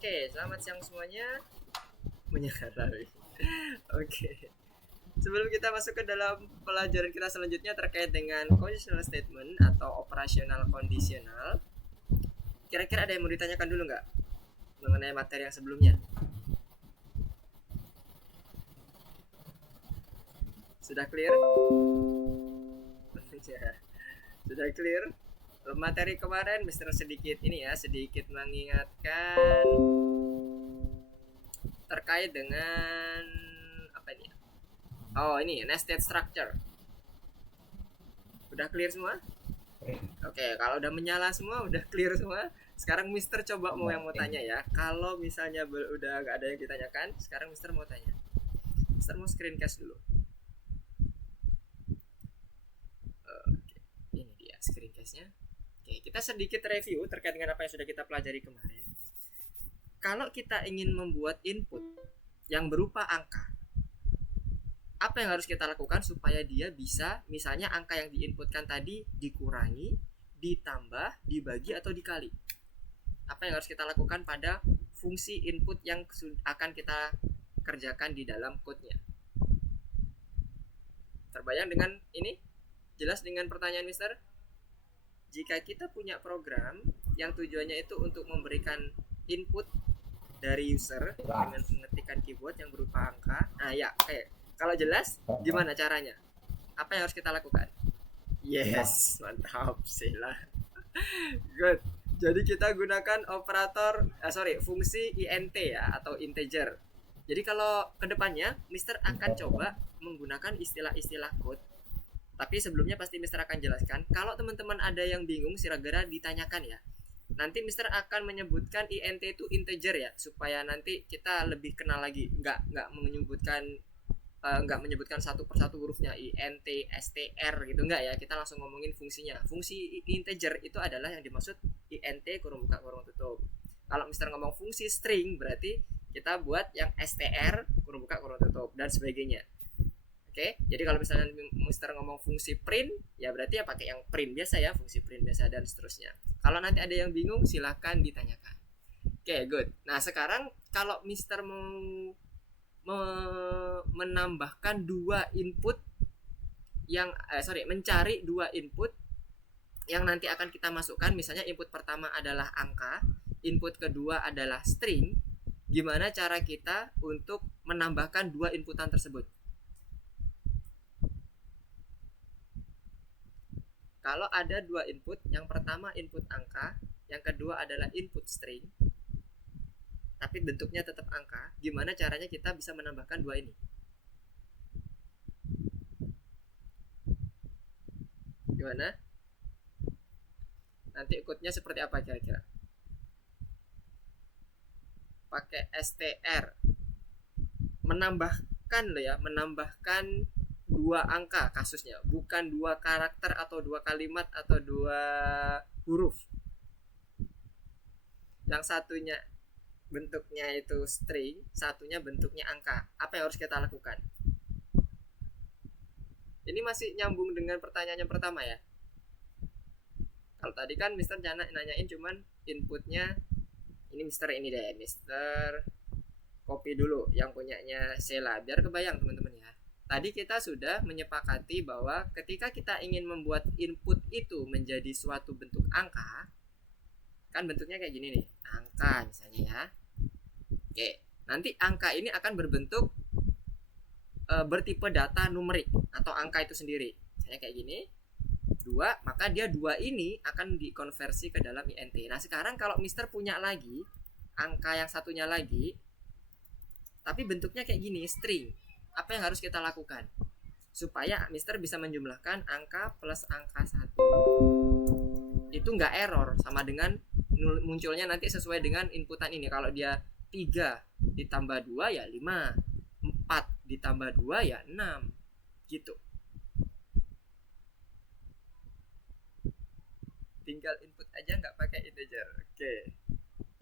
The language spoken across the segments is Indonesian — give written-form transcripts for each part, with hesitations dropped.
Oke, selamat siang semuanya. Menyadari. Oke. Sebelum kita masuk ke dalam pelajaran kita selanjutnya terkait dengan conditional statement atau operational conditional, kira-kira ada yang mau ditanyakan dulu nggak mengenai materi yang sebelumnya? Sudah clear? Ya, sudah clear. Materi kemarin Mister sedikit ini ya, sedikit mengingatkan terkait dengan apa ini? Oh, ini nested structure. Udah clear semua? Oke, kalau udah menyala semua, udah clear semua. Sekarang Mister coba mau tanya ya. Kalau misalnya udah nggak ada yang ditanyakan, sekarang Mister mau tanya. Mister mau screencast dulu. Oke, ini dia screencastnya. Oke, kita sedikit review terkait dengan apa yang sudah kita pelajari kemarin. Kalau kita ingin membuat input yang berupa angka, apa yang harus kita lakukan supaya dia bisa, misalnya angka yang diinputkan tadi dikurangi, ditambah, dibagi, atau dikali. Apa yang harus kita lakukan pada fungsi input yang akan kita kerjakan di dalam code-nya. Terbayang dengan ini? Jelas dengan pertanyaan Mister? Jika kita punya program yang tujuannya itu untuk memberikan input dari user dengan mengetikkan keyboard yang berupa angka. Nah ya, oke. Kalau jelas, gimana caranya? Apa yang harus kita lakukan? Yes, mantap, sila. Good. Jadi kita gunakan fungsi int ya atau integer. Jadi kalau kedepannya Mister akan coba menggunakan istilah-istilah code. Tapi sebelumnya pasti Mister akan jelaskan. Kalau teman-teman ada yang bingung, segera ditanyakan ya. Nanti Mister akan menyebutkan int itu integer ya, supaya nanti kita lebih kenal lagi. Nggak menyebutkan satu persatu hurufnya int, str gitu, nggak ya. Kita langsung ngomongin fungsinya. Fungsi integer itu adalah yang dimaksud int kurung buka kurung tutup. Kalau Mister ngomong fungsi string, berarti kita buat yang str kurung buka kurung tutup dan sebagainya. Oke, jadi kalau misalnya Mister ngomong fungsi print, ya berarti ya pakai yang print biasa ya, fungsi print biasa dan seterusnya. Kalau nanti ada yang bingung, silahkan ditanyakan. Oke, good. Nah, sekarang kalau Mister mau menambahkan dua input mencari dua input yang nanti akan kita masukkan. Misalnya input pertama adalah angka, input kedua adalah string. Gimana cara kita untuk menambahkan dua inputan tersebut? Kalau ada dua input, yang pertama input angka, yang kedua adalah input string, tapi bentuknya tetap angka, gimana caranya kita bisa menambahkan dua ini? Gimana? Nanti ikutnya seperti apa kira-kira? Pakai str. Menambahkan dua angka kasusnya, bukan dua karakter atau dua kalimat atau dua huruf. Yang satunya bentuknya itu string, satunya bentuknya angka. Apa yang harus kita lakukan? Ini masih nyambung dengan pertanyaan yang pertama ya. Kalau tadi kan Mister nanyain cuman inputnya. Ini Mister copy dulu yang punyanya Sela biar kebayang teman-teman ya. Tadi kita sudah menyepakati bahwa ketika kita ingin membuat input itu menjadi suatu bentuk angka, kan bentuknya kayak gini nih, angka misalnya ya. Oke, nanti angka ini akan berbentuk bertipe data numerik atau angka itu sendiri. Misalnya kayak gini, 2, maka dia 2 ini akan dikonversi ke dalam int. Nah, sekarang kalau Mister punya lagi angka yang satunya lagi, tapi bentuknya kayak gini, string. Apa yang harus kita lakukan? Supaya Mister bisa menjumlahkan angka plus angka 1. Itu nggak error, sama dengan munculnya nanti sesuai dengan inputan ini. Kalau dia 3 ditambah 2 ya 5, 4 ditambah 2 ya 6 gitu. Tinggal input aja nggak pakai integer. Oke,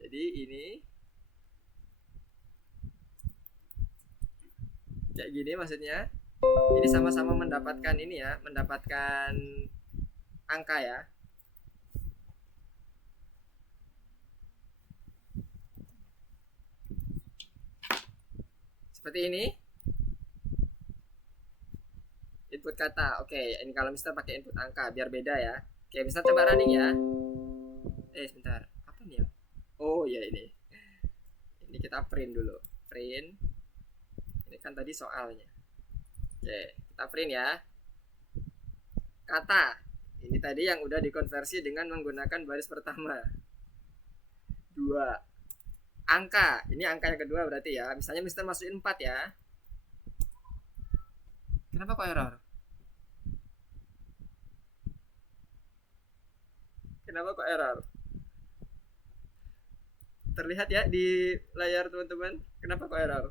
jadi ini kayak gini maksudnya. Ini sama-sama mendapatkan ini ya, mendapatkan angka ya. Oke, Seperti ini. Input kata. Oke, ini kalau Mister pakai input angka biar beda ya. Oke, Mister coba running ya. Sebentar. Apa nih ya? Oh ya ini. Ini kita print dulu. Print. Ini kan tadi soalnya. Oke, kita print ya. Kata. Ini tadi yang udah dikonversi dengan menggunakan baris pertama. 2. Angka. Ini angka yang kedua berarti ya. Misalnya Mister masukin 4 ya. Kenapa kok error? Kenapa kok error? Terlihat ya di layar teman-teman. Kenapa kok error?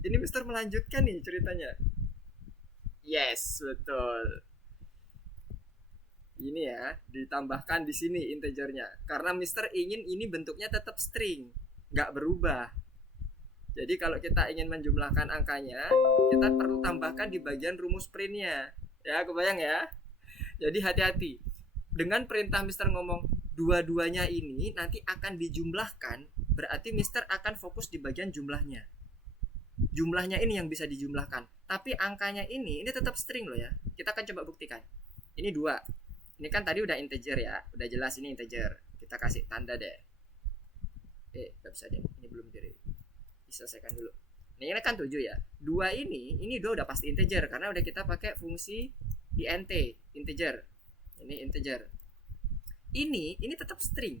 Ini Mister melanjutkan nih ceritanya. Yes, betul. Ini ya, ditambahkan di sini integernya. Karena Mister ingin ini bentuknya tetap string, nggak berubah. Jadi kalau kita ingin menjumlahkan angkanya, kita perlu tambahkan di bagian rumus printnya. Ya, kebayang ya? Jadi hati-hati. Dengan perintah Mister ngomong dua-duanya ini nanti akan dijumlahkan, berarti Mister akan fokus di bagian jumlahnya. Jumlahnya ini yang bisa dijumlahkan. Tapi angkanya ini tetap string loh ya. Kita akan coba buktikan. Ini 2. Ini kan tadi udah integer ya. Udah jelas ini integer. Kita kasih tanda deh. Gak bisa deh. Ini belum diselesaikan dulu. Ini kan 7 ya. 2 ini 2 udah pasti integer karena udah kita pakai fungsi int, integer. Ini integer. Ini tetap string.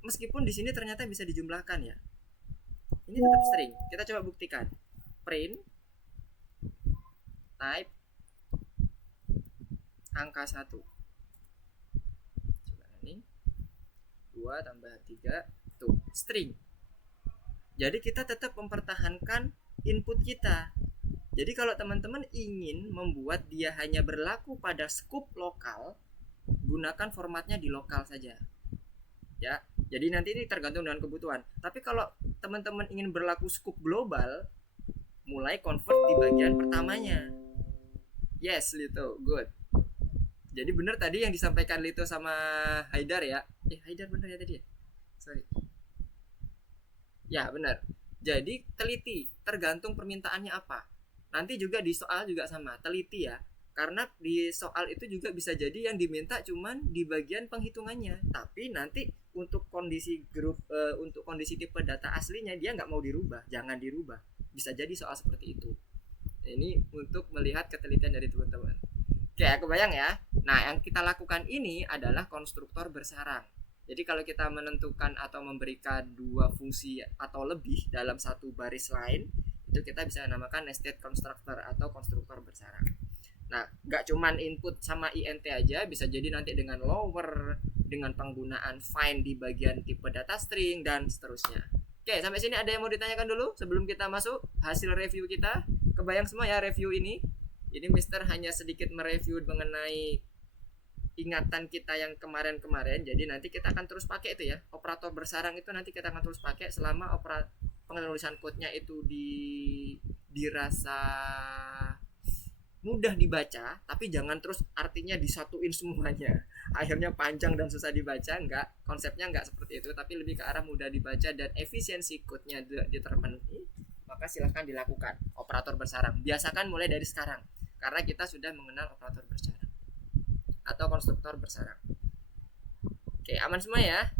Meskipun di sini ternyata bisa dijumlahkan ya. Ini tetap string. Kita coba buktikan. Print type angka 1. Coba running. 2 tambah 3 tuh, string. Jadi kita tetap mempertahankan input kita. Jadi kalau teman-teman ingin membuat dia hanya berlaku pada scope lokal, gunakan formatnya di lokal saja. Ya. Jadi nanti ini tergantung dengan kebutuhan. Tapi kalau teman-teman ingin berlaku scope global, mulai convert di bagian pertamanya. Yes, Lito, good. Jadi benar tadi yang disampaikan Lito sama Haidar ya. Haidar benar ya tadi ya? Sorry. Ya, benar. Jadi teliti, tergantung permintaannya apa. Nanti juga di soal juga sama, teliti ya. Karena di soal itu juga bisa jadi yang diminta cuman di bagian penghitungannya. Tapi nanti untuk kondisi grup, untuk kondisi tipe data aslinya dia nggak mau dirubah, jangan dirubah. Bisa jadi soal seperti itu. Ini untuk melihat ketelitian dari teman-teman. Oke, kebayang ya. Nah, yang kita lakukan ini adalah konstruktor bersarang. Jadi kalau kita menentukan atau memberikan 2 fungsi atau lebih dalam satu baris line, itu kita bisa namakan nested constructor atau konstruktor bersarang. Nah, nggak cuman input sama int aja, bisa jadi nanti dengan lower, dengan penggunaan find di bagian tipe data string, dan seterusnya. Oke, sampai sini ada yang mau ditanyakan dulu sebelum kita masuk hasil review kita? Kebayang semua ya review ini? Ini Mister hanya sedikit mereview mengenai ingatan kita yang kemarin-kemarin. Jadi nanti kita akan terus pakai itu ya. Operator bersarang itu nanti kita akan terus pakai selama penulisan code-nya itu dirasa mudah dibaca, tapi jangan terus artinya disatuin semuanya. Akhirnya panjang dan susah dibaca, enggak. Konsepnya enggak seperti itu, tapi lebih ke arah mudah dibaca dan efisiensi code-nya terpenuhi. Maka silahkan dilakukan operator bersarang. Biasakan mulai dari sekarang, karena kita sudah mengenal operator bersarang atau konstruktor bersarang. Oke, aman semua ya.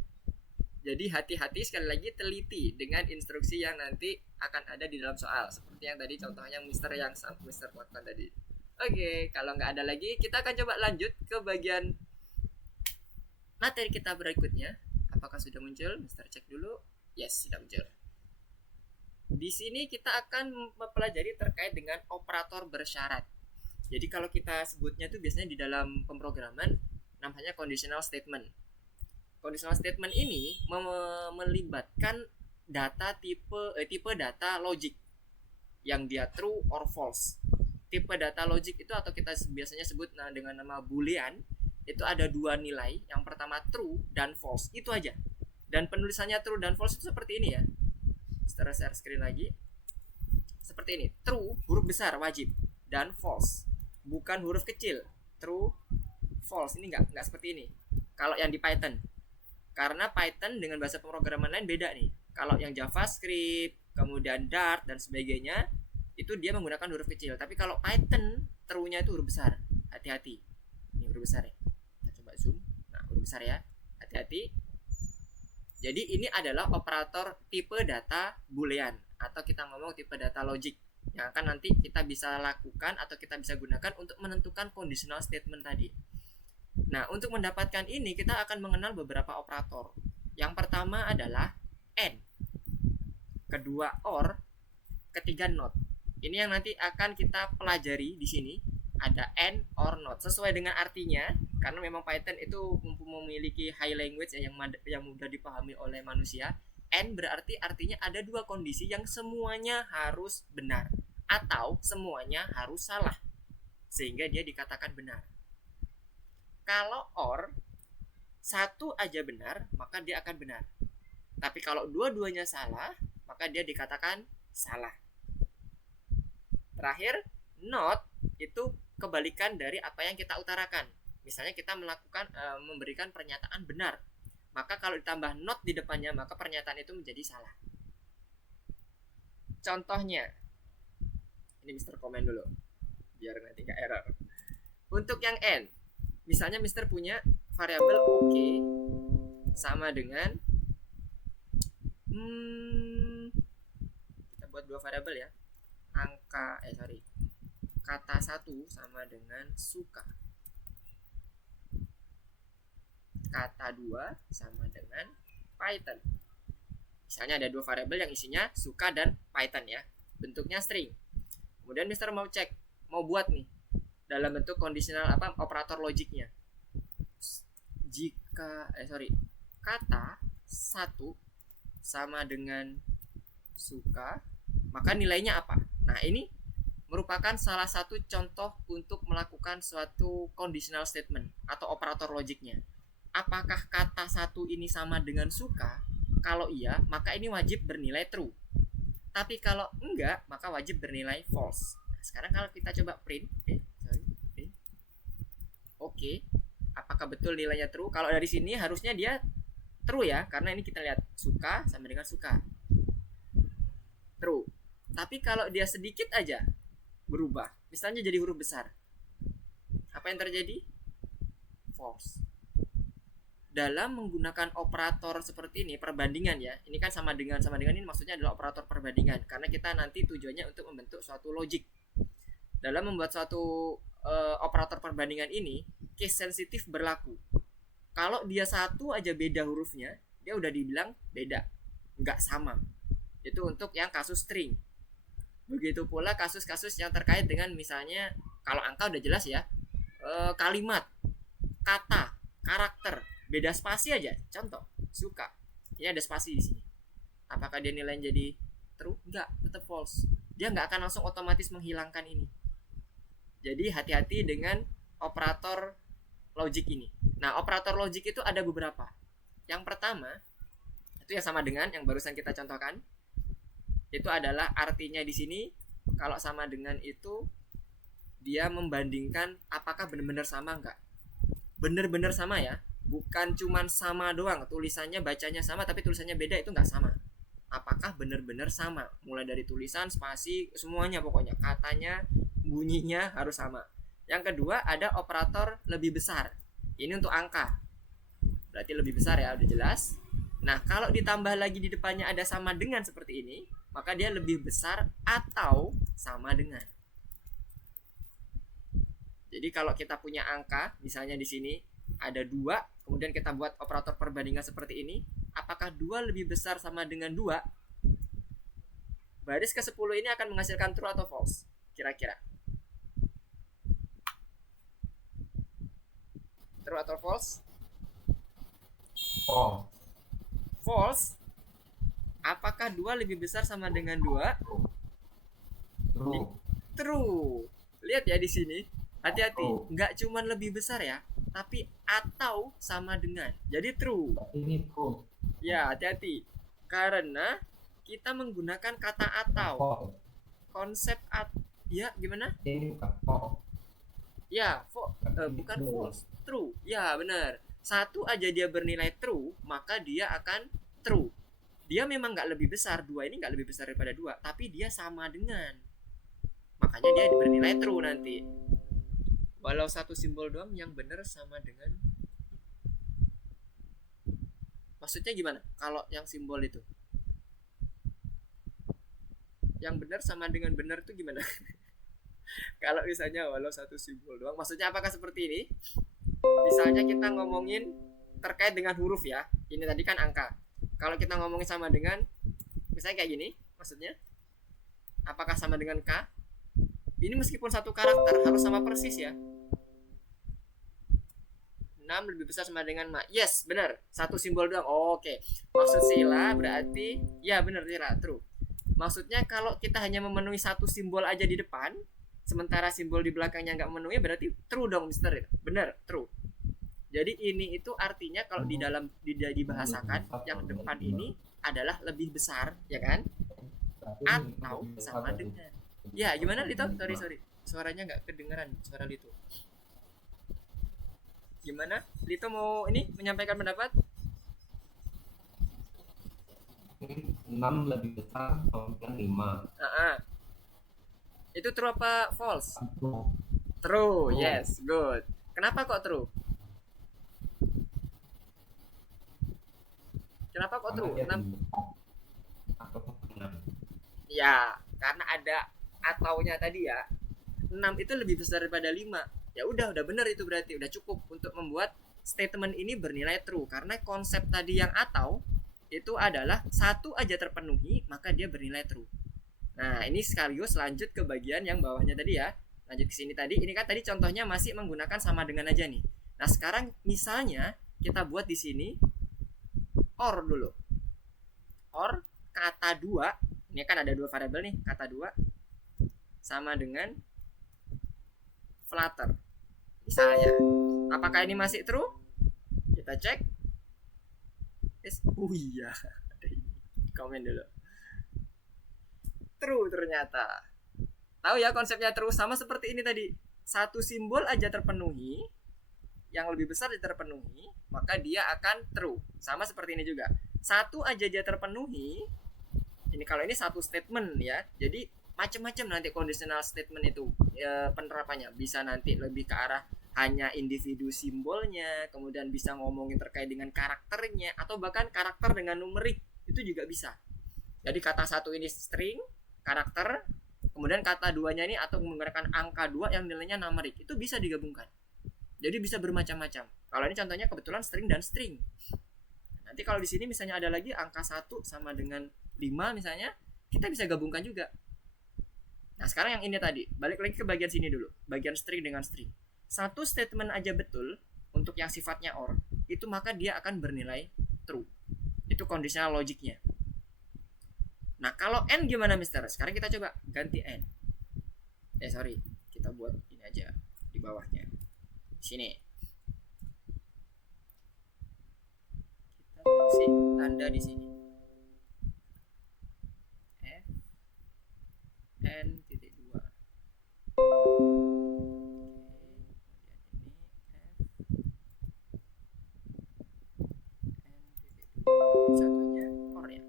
Jadi hati-hati, sekali lagi teliti dengan instruksi yang nanti akan ada di dalam soal. Seperti yang tadi contohnya Mister buatkan tadi. Oke, kalau nggak ada lagi, kita akan coba lanjut ke bagian materi kita berikutnya. Apakah sudah muncul? Mister cek dulu. Yes, sudah muncul. Di sini kita akan mempelajari terkait dengan operator bersyarat. Jadi kalau kita sebutnya itu biasanya di dalam pemrograman namanya conditional statement. Conditional statement ini melibatkan data tipe data logic yang dia true or false. Tipe data logic itu atau kita biasanya sebut dengan nama boolean, itu ada 2 nilai. Yang pertama true dan false, itu aja. Dan penulisannya true dan false itu seperti ini ya. Setelah share screen lagi. Seperti ini. True huruf besar wajib dan false bukan huruf kecil. True, false. Ini enggak seperti ini. Kalau yang di Python. Karena Python dengan bahasa pemrograman lain beda nih. Kalau yang JavaScript, kemudian Dart dan sebagainya, itu dia menggunakan huruf kecil. Tapi kalau Python true-nya itu huruf besar. Hati-hati. Ini huruf besar ya. Kita coba zoom. Nah, huruf besar ya. Hati-hati. Jadi ini adalah operator tipe data boolean atau kita ngomong tipe data logic yang akan nanti kita bisa lakukan atau kita bisa gunakan untuk menentukan conditional statement tadi. Nah, untuk mendapatkan ini kita akan mengenal beberapa operator. Yang pertama adalah AND, kedua OR, ketiga NOT. Ini yang nanti akan kita pelajari di sini. Ada AND, OR, NOT sesuai dengan artinya, karena memang Python itu memiliki high language yang mudah dipahami oleh manusia. AND berarti artinya ada dua kondisi yang semuanya harus benar atau semuanya harus salah, sehingga dia dikatakan benar. Kalau OR, satu aja benar, maka dia akan benar. Tapi kalau dua-duanya salah, maka dia dikatakan salah. Terakhir, NOT itu kebalikan dari apa yang kita utarakan. Misalnya kita memberikan pernyataan benar, maka kalau ditambah NOT di depannya, maka pernyataan itu menjadi salah. Contohnya, ini Mister komen dulu, biar nanti nggak error. Untuk yang N, misalnya Mister punya variabel OK sama dengan kita buat dua variabel ya. Kata 1 sama dengan suka. Kata 2 sama dengan Python. Misalnya ada dua variabel yang isinya suka dan Python ya. Bentuknya string. Kemudian Mister mau cek, mau buat nih dalam bentuk kondisional operator logiknya. Kata 1 sama dengan suka, maka nilainya apa? Nah, ini merupakan salah satu contoh untuk melakukan suatu conditional statement atau operator logiknya. Apakah kata 1 ini sama dengan suka? Kalau iya, maka ini wajib bernilai true. Tapi kalau enggak, maka wajib bernilai false. Nah, sekarang kalau kita coba print. Oke. Apakah betul nilainya true? Kalau dari sini harusnya dia true ya, karena ini kita lihat suka sama dengan suka. True. Tapi kalau dia sedikit aja berubah, misalnya jadi huruf besar, apa yang terjadi? False. Dalam menggunakan operator seperti ini, perbandingan ya, ini kan sama dengan ini maksudnya adalah operator perbandingan, karena kita nanti tujuannya untuk membentuk suatu logik. Dalam membuat suatu operator perbandingan ini, case sensitif berlaku. Kalau dia satu aja beda hurufnya, dia udah dibilang beda, nggak sama. Itu untuk yang kasus string. Begitu pula kasus-kasus yang terkait dengan misalnya kalau angka udah jelas ya, kalimat, kata, karakter, beda spasi aja. Contoh, suka. Ini ada spasi di sini. Apakah dia nilainya jadi true? Enggak, tetap false. Dia nggak akan langsung otomatis menghilangkan ini. Jadi hati-hati dengan operator logik ini. Nah, operator logik itu ada beberapa. Yang pertama, itu yang sama dengan yang barusan kita contohkan. Itu adalah artinya di sini kalau sama dengan itu dia membandingkan apakah benar-benar sama enggak. Benar-benar sama ya, bukan cuman sama doang, tulisannya bacanya sama tapi tulisannya beda, itu enggak sama. Apakah benar-benar sama, mulai dari tulisan, spasi, semuanya pokoknya, katanya, bunyinya harus sama. Yang kedua ada operator lebih besar. Ini untuk angka, berarti lebih besar ya, udah jelas. Nah, kalau ditambah lagi di depannya ada sama dengan seperti ini, maka dia lebih besar atau sama dengan. Jadi kalau kita punya angka, misalnya di sini ada 2, kemudian kita buat operator perbandingan seperti ini, apakah 2 lebih besar sama dengan 2? Baris ke-10 ini akan menghasilkan true atau false? Kira-kira. True atau false? False. Apakah 2 lebih besar sama dengan 2? True. Lihat ya di sini. Hati-hati, nggak cuman lebih besar ya, tapi atau sama dengan. Jadi true. Ini true. Ya, hati-hati. Karena kita menggunakan kata atau. Konsep ya, gimana? Ini bukan Ya, bukan false. True. Ya, benar. Satu aja dia bernilai true, maka dia akan true. Dia memang nggak lebih besar, 2 ini nggak lebih besar daripada 2, tapi dia sama dengan. makanya dia bernilai true nanti. Walau satu simbol doang yang benar sama dengan, maksudnya gimana kalau yang simbol itu yang benar sama dengan benar tuh gimana? Kalau misalnya walau satu simbol doang, maksudnya apakah seperti ini? Misalnya kita ngomongin terkait dengan huruf ya, ini tadi kan angka. Kalau kita ngomongin sama dengan, misalnya kayak gini, maksudnya apakah sama dengan K? Ini meskipun satu karakter harus sama persis ya. 6 lebih besar sama dengan Ma. Yes, benar. Satu simbol doang. Oh, oke. Maksud Sila berarti ya benar Sila, true. Maksudnya kalau kita hanya memenuhi satu simbol aja di depan, sementara simbol di belakangnya nggak memenuhi, berarti true dong, Mister. Benar, true. Jadi ini itu artinya kalau di dalam dibahasakan yang depan ini adalah lebih besar, ya kan? Atau sama dengan. Ya, gimana Lito? Sorry. Suaranya nggak kedengeran, suara Lito. Gimana? Lito mau ini menyampaikan pendapat? 6 lebih besar sama dengan 5. Itu true apa false? True. True, yes, good. Kenapa kok true? Kenapa kok true? 6. Ya, karena ada ataunya tadi ya. 6 itu lebih besar daripada 5. Ya udah benar itu berarti udah cukup untuk membuat statement ini bernilai true karena konsep tadi yang atau itu adalah satu aja terpenuhi maka dia bernilai true. Nah, ini sekaligus lanjut ke bagian yang bawahnya tadi ya. Lanjut ke sini tadi. Ini kan tadi contohnya masih menggunakan sama dengan aja nih. Nah, sekarang misalnya kita buat di sini or dulu. Or kata 2, ini kan ada 2 variabel nih, kata 2 sama dengan flutter. Misalnya, apakah ini masih true? Kita cek. Oh iya, ada ini. Komen dulu. True ternyata. Tahu ya konsepnya true, sama seperti ini tadi. Satu simbol aja terpenuhi, yang lebih besar terpenuhi, maka dia akan true. Sama seperti ini juga. Satu aja terpenuhi. Ini kalau ini satu statement ya. Jadi macam-macam nanti conditional statement itu ya, penerapannya bisa nanti lebih ke arah hanya individu simbolnya, kemudian bisa ngomongin terkait dengan karakternya atau bahkan karakter dengan numerik itu juga bisa. Jadi kata satu ini string karakter, kemudian kata duanya ini atau menggunakan angka 2 yang nilainya numerik, itu bisa digabungkan. Jadi bisa bermacam-macam. Kalau ini contohnya kebetulan string dan string. Nanti kalau di sini misalnya ada lagi angka 1 sama dengan 5 misalnya, kita bisa gabungkan juga. Nah, sekarang yang ini tadi, balik lagi ke bagian sini dulu, bagian string dengan string. Satu statement aja betul untuk yang sifatnya or, itu maka dia akan bernilai true. Itu conditional logiknya. Nah, kalau n gimana, Mister? Sekarang kita coba ganti n. Kita buat ini aja di bawahnya. Sini. Kita kasih tanda di sini. F n titik 2. Satunya or ya.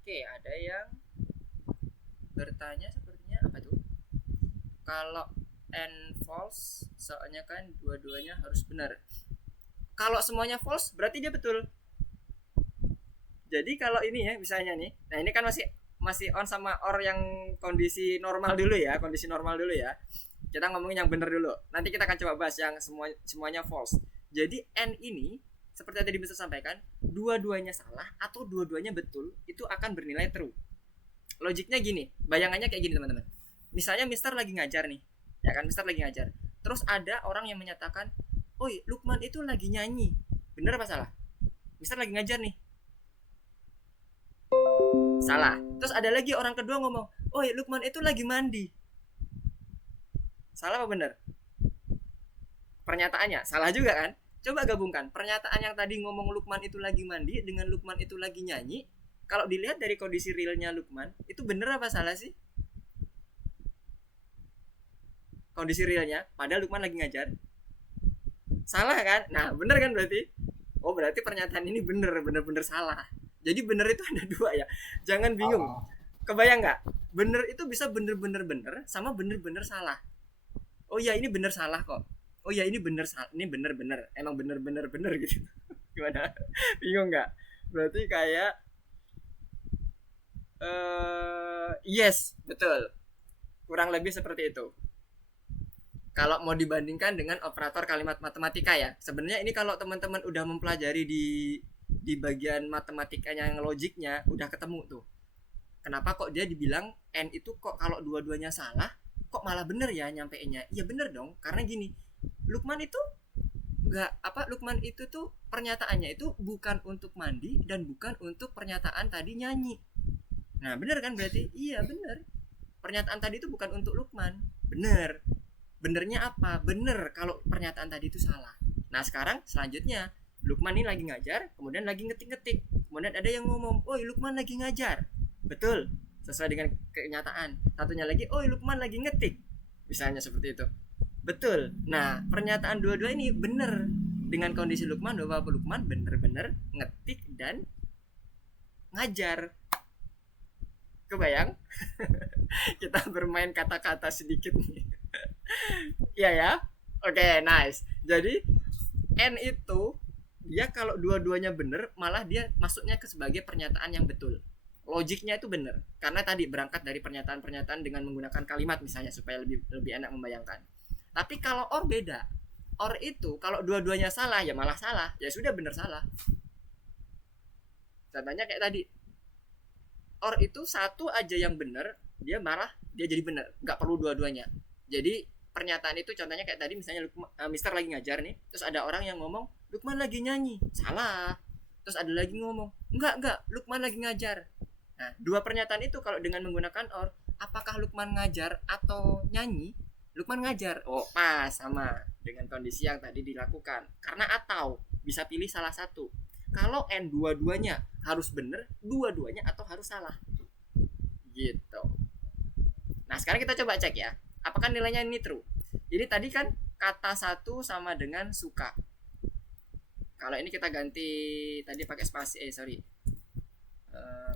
Oke, ada yang bertanya sepertinya apa tuh? Kalau n false, soalnya kan dua-duanya harus benar. Kalau semuanya false, berarti dia betul. Jadi kalau ini ya, misalnya nih, nah ini kan masih on sama or yang kondisi normal dulu ya, Kita ngomongin yang benar dulu. Nanti kita akan coba bahas yang semuanya false. Jadi n ini seperti yang tadi Mister sampaikan, dua-duanya salah atau dua-duanya betul, itu akan bernilai true. Logiknya gini, bayangannya kayak gini teman-teman. Misalnya Mister lagi ngajar nih, ya kan, Mister lagi ngajar. Terus ada orang yang menyatakan, "Oi, Lukman itu lagi nyanyi." Bener apa salah? Mister lagi ngajar nih. Salah. Terus ada lagi orang kedua ngomong, "Oi, Lukman itu lagi mandi." Salah apa bener? Pernyataannya salah juga kan? Coba gabungkan pernyataan yang tadi ngomong Lukman itu lagi mandi dengan Lukman itu lagi nyanyi. Kalau dilihat dari kondisi realnya Lukman, itu bener apa salah sih? Kondisi realnya, padahal Lukman lagi ngajar. Salah kan? Nah, bener kan berarti? Oh, berarti pernyataan ini bener salah. Jadi bener itu ada 2 ya. Jangan bingung. Kebayang nggak? Bener itu bisa bener-bener bener sama bener-bener salah. Oh ya ini bener salah kok. Oh ya ini bener ini bener-bener emang bener-bener bener gitu. Gimana? Bingung nggak? Berarti kayak yes, betul. Kurang lebih seperti itu. Kalau mau dibandingkan dengan operator kalimat matematika ya. Sebenarnya ini kalau teman-teman udah mempelajari di bagian matematikanya yang logiknya udah ketemu tuh. Kenapa kok dia dibilang N itu kok kalau dua-duanya salah, kok malah bener ya nyampeinnya? Iya bener dong, karena gini, Lukman itu Lukman itu tuh pernyataannya itu bukan untuk mandi dan bukan untuk pernyataan tadi nyanyi. Nah bener kan berarti? Iya bener. Pernyataan tadi itu bukan untuk Lukman. Bener. Benernya apa? Bener kalau pernyataan tadi itu salah. Nah sekarang selanjutnya Lukman ini lagi ngajar, kemudian lagi ngetik-ngetik. Kemudian ada yang ngomong, "Oh, Lukman lagi ngajar." Betul, sesuai dengan kenyataan. Satunya lagi, "Oh, Lukman lagi ngetik." Misalnya seperti itu. Betul. Nah, pernyataan dua-dua ini benar dengan kondisi Lukman bahwa Lukman benar-benar ngetik dan ngajar. Kebayang? Kita bermain kata-kata sedikit nih. Iya ya? Oke, nice. Jadi N itu dia kalau dua-duanya benar, malah dia masuknya ke sebagai pernyataan yang betul. Logiknya itu benar karena tadi berangkat dari pernyataan-pernyataan dengan menggunakan kalimat misalnya supaya lebih enak membayangkan. Tapi kalau or beda. Or itu kalau dua-duanya salah ya malah salah. Ya sudah benar salah. Contohnya kayak tadi. Or itu satu aja yang benar, dia jadi benar, nggak perlu dua-duanya. Jadi pernyataan itu contohnya kayak tadi misalnya Mister lagi ngajar nih, terus ada orang yang ngomong Lukman lagi nyanyi, salah. Terus ada lagi ngomong enggak Lukman lagi ngajar. Nah, dua pernyataan itu kalau dengan menggunakan or, apakah Lukman ngajar atau nyanyi? Lukman ngajar. Oh, pas sama dengan kondisi yang tadi dilakukan. Karena atau bisa pilih salah satu. Kalau N dua-duanya harus benar, dua-duanya atau harus salah. Gitu. Nah, sekarang kita coba cek ya. Apakah nilainya ini true? Jadi tadi kan kata satu sama dengan suka. Kalau ini kita ganti tadi pakai spasi,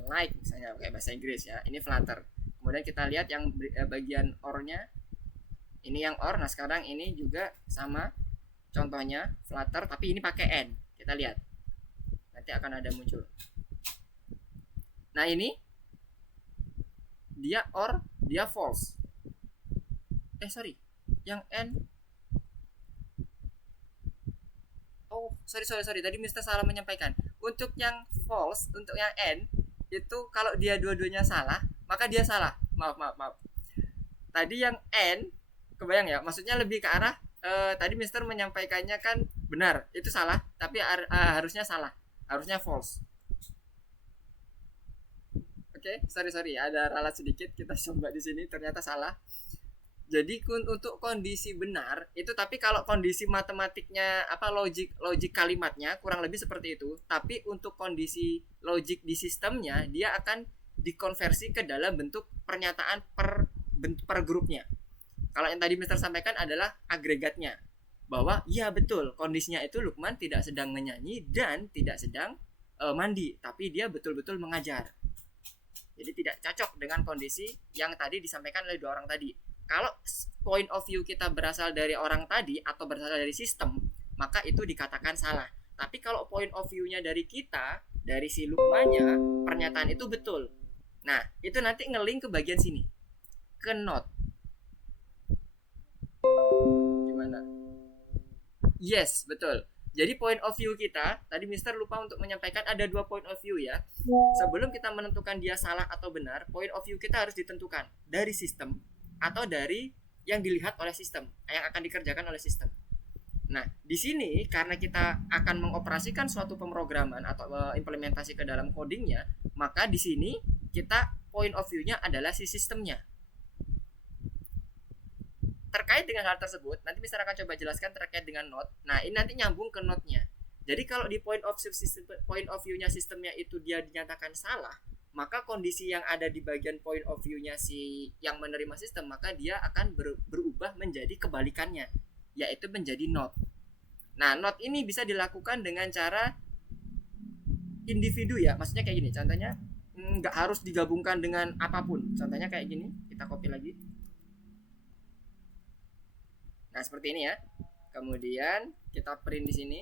like misalnya kayak bahasa Inggris ya. Ini flutter. Kemudian kita lihat yang bagian or-nya. Ini yang or. Nah sekarang ini juga sama. Contohnya flutter tapi ini pakai N. Kita lihat. Nanti akan ada muncul. Nah ini dia or, dia false. Yang N. Oh, sorry. Tadi Mister salah menyampaikan. Untuk yang false, untuk yang N itu kalau dia dua-duanya salah, maka dia salah. Maaf. Tadi yang N, kebayang ya? Maksudnya lebih ke arah tadi Mister menyampaikannya kan benar, itu salah, tapi harusnya salah. Harusnya false. Oke, sorry, ada ralat sedikit, kita coba di sini ternyata salah. Jadi untuk kondisi benar itu, tapi kalau kondisi matematiknya logik kalimatnya kurang lebih seperti itu, tapi untuk kondisi logik di sistemnya dia akan dikonversi ke dalam bentuk pernyataan per grupnya. Kalau yang tadi Mister sampaikan adalah agregatnya, bahwa ya betul kondisinya itu Lukman tidak sedang menyanyi dan tidak sedang mandi, tapi dia betul-betul mengajar. Jadi tidak cocok dengan kondisi yang tadi disampaikan oleh dua orang tadi. Kalau point of view kita berasal dari orang tadi atau berasal dari sistem, maka itu dikatakan salah. Tapi kalau point of view-nya dari kita, dari si Lukmannya, pernyataan itu betul. Nah, itu nanti nge-link ke bagian sini. Ke not. Gimana? Yes, betul. Jadi point of view kita, tadi Mister lupa untuk menyampaikan ada dua point of view ya. Sebelum kita menentukan dia salah atau benar, point of view kita harus ditentukan dari sistem atau dari yang dilihat oleh sistem, yang akan dikerjakan oleh sistem. Nah, di sini karena kita akan mengoperasikan suatu pemrograman atau implementasi ke dalam codingnya, maka di sini kita point of view-nya adalah si sistemnya. Terkait dengan hal tersebut, nanti Mister akan coba jelaskan terkait dengan node. Nah, ini nanti nyambung ke node-nya. Jadi kalau di point of view-nya sistemnya itu dia dinyatakan salah, maka kondisi yang ada di bagian point of view-nya si yang menerima sistem, maka dia akan berubah menjadi kebalikannya, yaitu menjadi node. Nah, node ini bisa dilakukan dengan cara individu ya. Maksudnya kayak gini, contohnya nggak harus digabungkan dengan apapun. Contohnya kayak gini, kita copy lagi. Nah, seperti ini ya. Kemudian kita print di sini.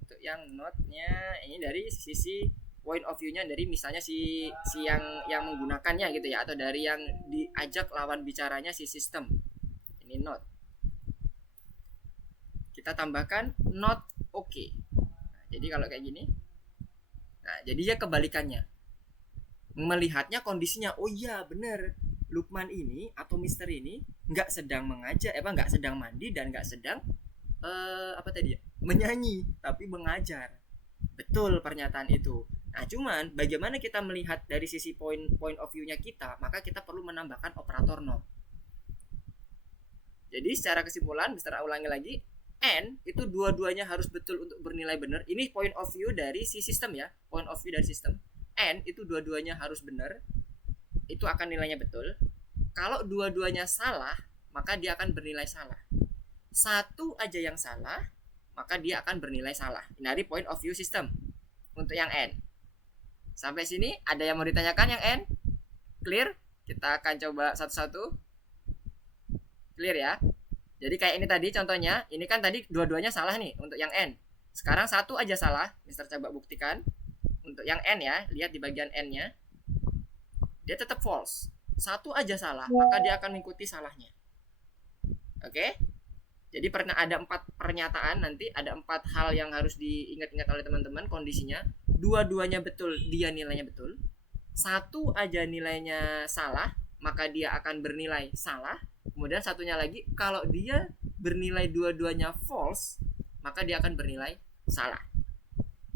Untuk yang node-nya ini dari sisi point of view-nya dari misalnya si yang menggunakannya gitu ya, atau dari yang diajak lawan bicaranya si sistem. Ini node. Kita tambahkan not okay. Nah, jadi kalau kayak gini, nah jadi ya kebalikannya. Melihatnya kondisinya, oh iya bener, Lukman ini atau Mister ini nggak sedang mengajar, nggak sedang mandi dan nggak sedang menyanyi, tapi mengajar. Betul pernyataan itu. Nah, cuman bagaimana kita melihat dari sisi point of view-nya kita, maka kita perlu menambahkan operator not. Jadi secara kesimpulan, Mister ulangi lagi, and itu dua-duanya harus betul untuk bernilai benar. Ini point of view dari si sistem ya, point of view dari sistem. And itu dua-duanya harus benar. Itu akan nilainya betul. Kalau dua-duanya salah, maka dia akan bernilai salah. Satu aja yang salah, maka dia akan bernilai salah. Ini dari point of view sistem. Untuk yang N. Sampai sini ada yang mau ditanyakan yang N? Clear? Kita akan coba satu-satu. Clear ya? Jadi kayak ini tadi contohnya, ini kan tadi dua-duanya salah nih untuk yang N. Sekarang satu aja salah, Mister coba buktikan. Untuk yang N ya, lihat di bagian N-nya. Dia tetap false. Satu aja salah, maka dia akan mengikuti salahnya. Oke? Jadi pernah ada 4 pernyataan, nanti ada 4 hal yang harus diingat-ingat oleh teman-teman kondisinya. Dua-duanya betul, dia nilainya betul. Satu aja nilainya salah, maka dia akan bernilai salah. Kemudian satunya lagi, kalau dia bernilai dua-duanya false, maka dia akan bernilai salah.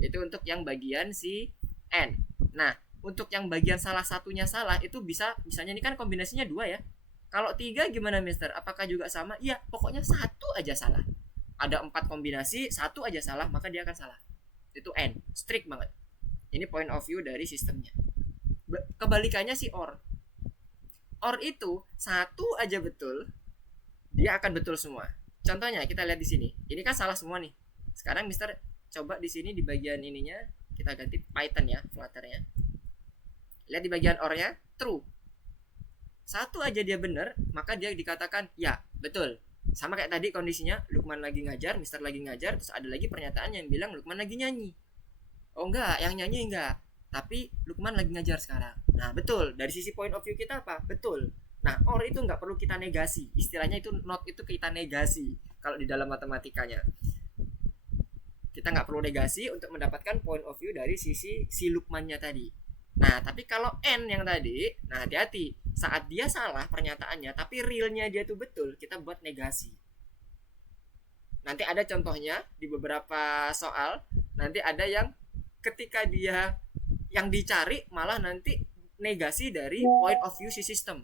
Itu untuk yang bagian si N. Nah, untuk yang bagian salah satunya salah itu misalnya ini kan kombinasinya 2 ya. Kalau 3 gimana Mister? Apakah juga sama? Iya, pokoknya satu aja salah. Ada 4 kombinasi, satu aja salah, maka dia akan salah. Itu N, strict banget. Ini point of view dari sistemnya. Kebalikannya si OR. OR itu satu aja betul, dia akan betul semua. Contohnya kita lihat di sini. Ini kan salah semua nih. Sekarang Mister coba di sini di bagian ininya kita ganti Python ya, Flutter-nya. Lihat di bagian OR-nya, true. Satu aja dia benar, maka dia dikatakan ya, betul. Sama kayak tadi kondisinya, Lukman lagi ngajar, Mister lagi ngajar, terus ada lagi pernyataan yang bilang Lukman lagi nyanyi. Oh enggak, yang nyanyi enggak. Tapi Lukman lagi ngajar sekarang. Nah, betul. Dari sisi point of view kita apa? Betul. Nah, OR itu enggak perlu kita negasi. Istilahnya itu not itu kita negasi kalau di dalam matematikanya. Kita nggak perlu negasi untuk mendapatkan point of view dari sisi si Lukmannya tadi. Nah, tapi kalau N yang tadi, nah hati-hati. Saat dia salah pernyataannya, tapi realnya dia tuh betul, kita buat negasi. Nanti ada contohnya di beberapa soal. Nanti ada yang ketika dia yang dicari malah nanti negasi dari point of view si sistem.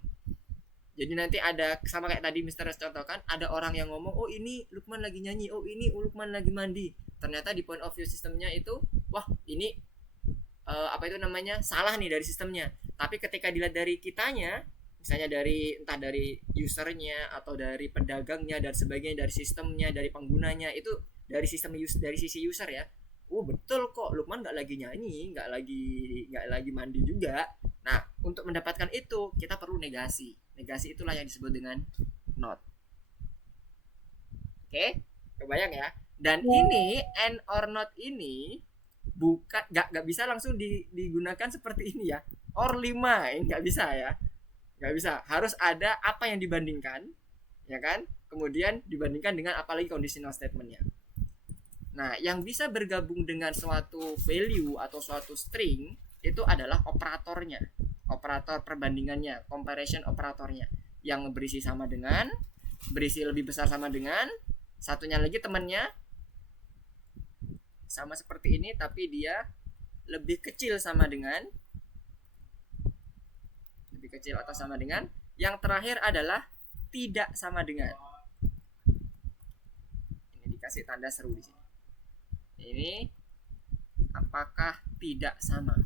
Jadi nanti ada sama kayak tadi Mister contohkan, ada orang yang ngomong, oh ini Lukman lagi nyanyi, oh ini Lukman lagi mandi. Ternyata di point of view sistemnya itu, wah ini salah nih dari sistemnya. Tapi ketika dilihat dari kitanya, misalnya dari entah dari usernya atau dari pedagangnya dan sebagainya, dari sistemnya, dari penggunanya, itu dari sistem dari sisi user ya. Betul kok, Lukman nggak lagi nyanyi, nggak lagi mandi juga. Nah, untuk mendapatkan itu kita perlu negasi. Negasi itulah yang disebut dengan not. Oke, kebayang ya. Dan ini and or not ini bukan nggak bisa langsung digunakan seperti ini ya. Or 5 nggak bisa ya. Nggak bisa. Harus ada apa yang dibandingkan, ya kan? Kemudian dibandingkan dengan apalagi conditional statementnya. Nah, yang bisa bergabung dengan suatu value atau suatu string itu adalah operatornya, operator perbandingannya, comparison operatornya, yang berisi sama dengan, berisi lebih besar sama dengan, satunya lagi temannya sama seperti ini tapi dia lebih kecil sama dengan, lebih kecil atau sama dengan, yang terakhir adalah tidak sama dengan. Ini dikasih tanda seru di sini. Ini apakah tidak sama?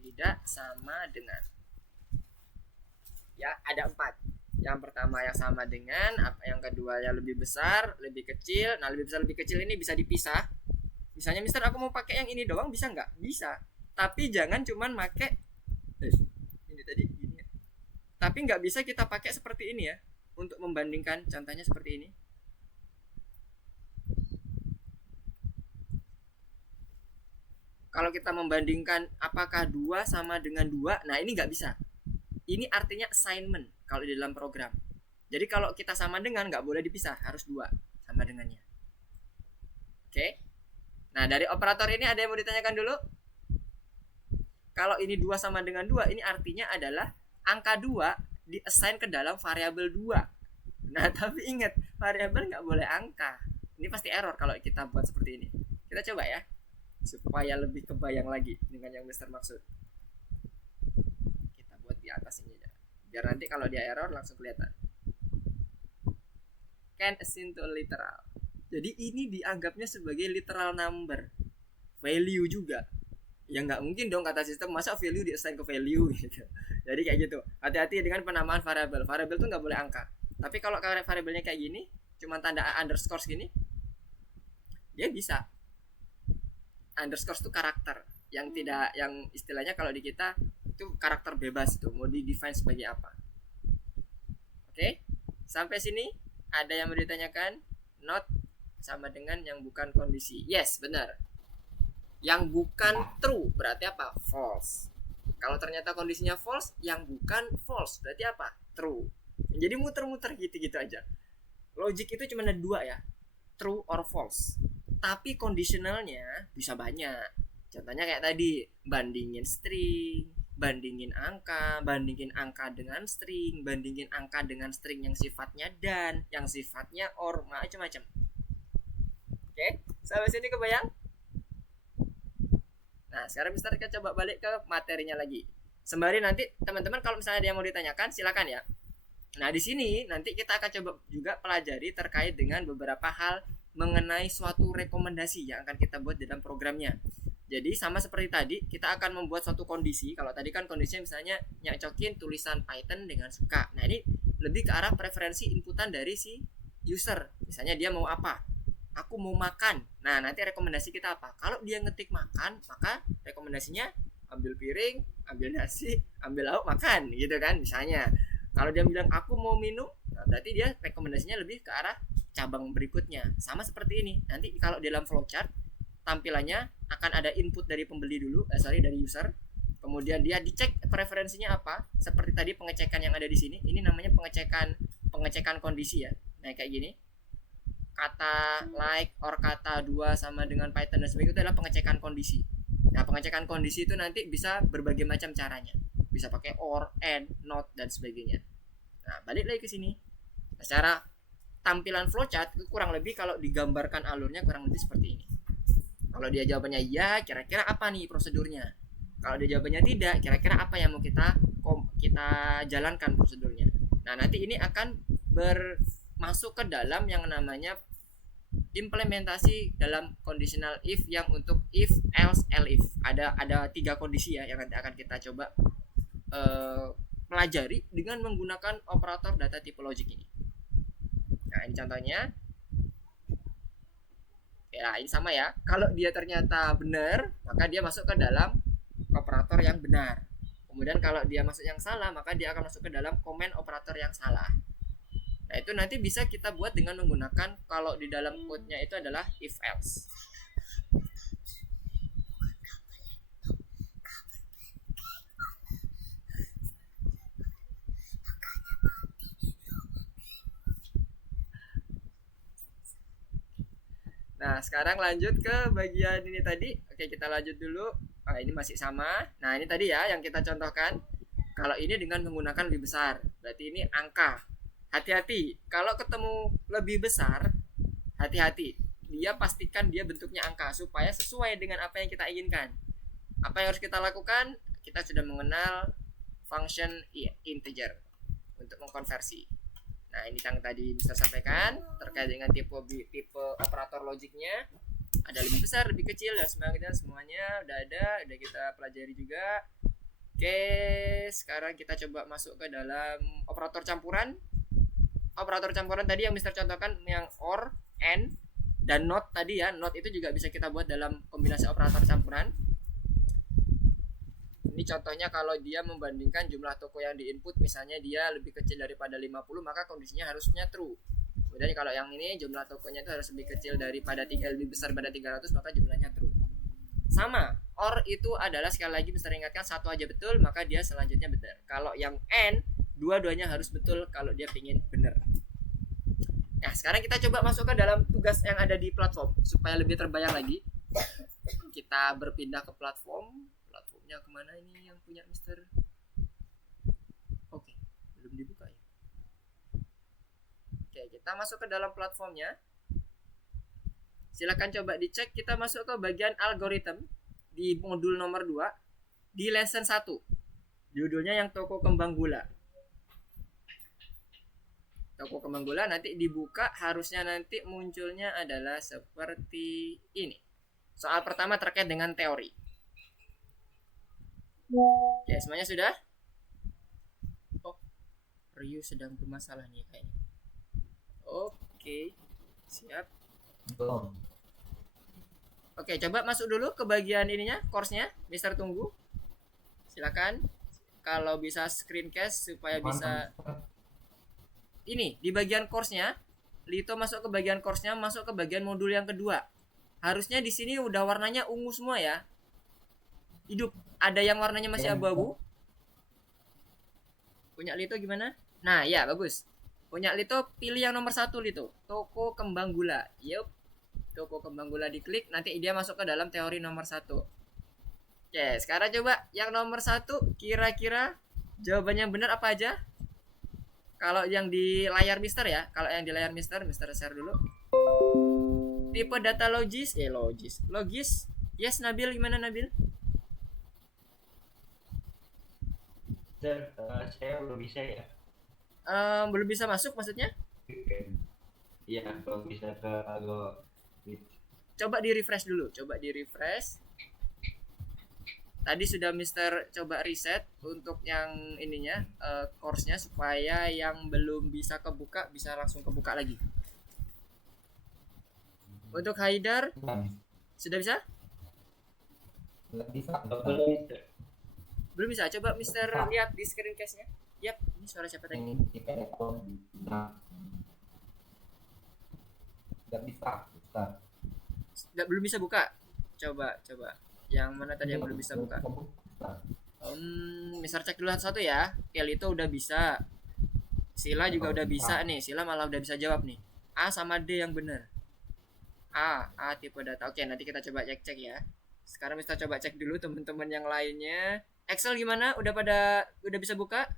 Tidak sama dengan. Ya, ada 4. Yang pertama yang sama dengan, yang kedua yang lebih besar, lebih kecil. Nah, lebih besar lebih kecil ini bisa dipisah. Misalnya Mister aku mau pakai yang ini doang bisa nggak? Bisa. Tapi jangan cuman pakai ini tadi ini. Tapi nggak bisa kita pakai seperti ini ya. Untuk membandingkan contohnya seperti ini. Kalau kita membandingkan apakah 2 sama dengan 2, nah ini nggak bisa. Ini artinya assignment kalau di dalam program. Jadi kalau kita sama dengan nggak boleh dipisah, harus 2 sama dengannya. Oke. Nah dari operator ini ada yang mau ditanyakan dulu? Kalau ini 2 sama dengan 2, ini artinya adalah angka 2 di-assign ke dalam variabel 2. Nah tapi ingat, variabel nggak boleh angka. Ini pasti error kalau kita buat seperti ini. Kita coba ya, supaya lebih kebayang lagi dengan yang Mister maksud. Kita buat di atas ini ya, biar nanti kalau dia error langsung kelihatan. Can assign to literal. Jadi ini dianggapnya sebagai literal number, value juga. Ya nggak mungkin dong kata sistem masa value di-assign ke value gitu. Jadi kayak gitu. Hati-hati dengan penamaan variabel. Variabel tuh nggak boleh angka. Tapi kalau variabelnya kayak gini, cuma tanda underscore gini, dia bisa. Underscore itu karakter yang tidak, yang istilahnya kalau di kita itu karakter bebas, itu mau di define sebagai apa. Oke, sampai sini ada yang mau ditanyakan? Not sama dengan yang bukan kondisi. Yes, benar. Yang bukan true berarti apa? False. Kalau ternyata kondisinya false, yang bukan false berarti apa? True. Jadi muter-muter gitu-gitu aja. Logic itu cuma ada 2 ya, true or false. Tapi conditionalnya bisa banyak. Contohnya kayak tadi, bandingin string, bandingin angka dengan string, bandingin angka dengan string yang sifatnya dan, yang sifatnya or, macam-macam. Oke, sampai sini kebayang? Nah, sekarang Mister kita coba balik ke materinya lagi. Sembari nanti teman-teman kalau misalnya ada yang mau ditanyakan, silakan ya. Nah, di sini nanti kita akan coba juga pelajari terkait dengan beberapa hal mengenai suatu rekomendasi yang akan kita buat dalam programnya. Jadi sama seperti tadi, kita akan membuat suatu kondisi. Kalau tadi kan kondisinya misalnya nyocokin tulisan Python dengan suka. Nah, ini lebih ke arah preferensi inputan dari si user. Misalnya dia mau apa? Aku mau makan. Nah, nanti rekomendasi kita apa? Kalau dia ngetik makan, maka rekomendasinya ambil piring, ambil nasi, ambil lauk, makan, gitu kan misalnya. Kalau dia bilang aku mau minum, nah berarti dia rekomendasinya lebih ke arah cabang berikutnya. Sama seperti ini. Nanti kalau dalam flowchart tampilannya akan ada input dari pembeli dulu, dari user. Kemudian dia dicek preferensinya apa. Seperti tadi pengecekan yang ada di sini. Ini namanya pengecekan kondisi ya. Nah, kayak gini. Kata like or kata 2 sama dengan Python dan sebagainya itu adalah pengecekan kondisi. Nah, pengecekan kondisi itu nanti bisa berbagai macam caranya. Bisa pakai or, and, not, dan sebagainya. Nah, balik lagi ke sini. Nah, secara tampilan flowchart itu kurang lebih kalau digambarkan alurnya kurang lebih seperti ini. Kalau dia jawabannya iya, kira-kira apa nih prosedurnya? Kalau dia jawabannya tidak, kira-kira apa yang mau kita jalankan prosedurnya? Nah, nanti ini akan masuk ke dalam yang namanya implementasi dalam conditional if yang untuk if, else, elif. Ada 3 kondisi ya yang nanti akan kita coba pelajari dengan menggunakan operator data type logic ini. Nah, ini contohnya. Ya, ini sama ya. Kalau dia ternyata benar, maka dia masuk ke dalam operator yang benar. Kemudian kalau dia masuk yang salah, maka dia akan masuk ke dalam komen operator yang salah. Nah, itu nanti bisa kita buat dengan menggunakan, kalau di dalam code-nya itu adalah if else. Nah, sekarang lanjut ke bagian ini tadi. Oke, kita lanjut dulu. Ini masih sama. Nah, ini tadi ya yang kita contohkan. Kalau ini dengan menggunakan lebih besar, berarti ini angka. Hati-hati, kalau ketemu lebih besar, hati-hati. Dia pastikan dia bentuknya angka supaya sesuai dengan apa yang kita inginkan. Apa yang harus kita lakukan? Kita sudah mengenal function integer untuk mengkonversi. Nah, ini yang tadi bisa sampaikan terkait dengan tipe operator logiknya. Ada lebih besar, lebih kecil, dan semuanya udah kita pelajari juga. Oke, sekarang kita coba masuk ke dalam operator campuran. Operator campuran tadi yang Mister contohkan yang or, and, dan not tadi ya, not itu juga bisa kita buat dalam kombinasi operator campuran. Ini contohnya kalau dia membandingkan jumlah toko yang di input, misalnya dia lebih kecil daripada 50, maka kondisinya harusnya true. Kemudian kalau yang ini jumlah tokonya itu harus lebih kecil daripada lebih besar pada 300, maka jumlahnya true. Sama, or itu adalah sekali lagi Mister ingatkan satu aja betul, maka dia selanjutnya benar. Kalau yang and, dua-duanya harus betul kalau dia pingin benar. Nah, sekarang kita coba masukkan dalam tugas yang ada di platform supaya lebih terbayang lagi. Kita berpindah ke platform. Platformnya kemana ini yang punya Mister? Oke, belum dibuka ya. Oke, kita masuk ke dalam platformnya. Silakan coba dicek. Kita masuk ke bagian algoritma di modul nomor 2 di lesson 1. Judulnya yang toko kembang gula. Toko kembang gula nanti dibuka, harusnya nanti munculnya adalah seperti ini. Soal pertama terkait dengan teori. Oke, semuanya sudah? Oh, Ryu sedang bermasalah nih kayaknya. Oke, siap. Belum. Oke, coba masuk dulu ke bagian ininya, course-nya. Mister tunggu. Silakan. Kalau bisa screencast supaya bisa. Ini di bagian course-nya. Lito masuk ke bagian course-nya, masuk ke bagian modul yang kedua. Harusnya di sini udah warnanya ungu semua ya. Hidup. Ada yang warnanya masih abu-abu? Punya Lito gimana? Nah, ya bagus. Punya Lito, pilih yang nomor 1 Lito. Toko kembang gula. Yup. Toko kembang gula diklik, nanti dia masuk ke dalam teori nomor 1. Oke, sekarang coba yang nomor 1, kira-kira jawabannya benar apa aja? Kalau yang di layar Mister ya, kalau yang di layar Mister share dulu. Tipe data logis. Yes, Nabil, gimana Nabil? Saya belum bisa ya. Belum bisa masuk maksudnya? Iya, belum bisa ke Coba di refresh dulu, Tadi sudah Mister coba reset untuk yang ininya, course-nya supaya yang belum bisa kebuka bisa langsung kebuka lagi. Untuk Haidar, sudah bisa? Belum bisa. Coba Mister lihat di screencast-nya. Yap, ini suara siapa tadi? Nggak bisa. Belum bisa buka. Coba. Yang mana tadi yang belum bisa buka? Mister cek dulu satu ya. Kelly itu udah bisa. Sila juga udah bisa nih. Sila malah udah bisa jawab nih. A sama D yang benar. A tipe data. Oke, nanti kita coba cek ya. Sekarang Mister coba cek dulu teman-teman yang lainnya. Excel gimana? Udah bisa buka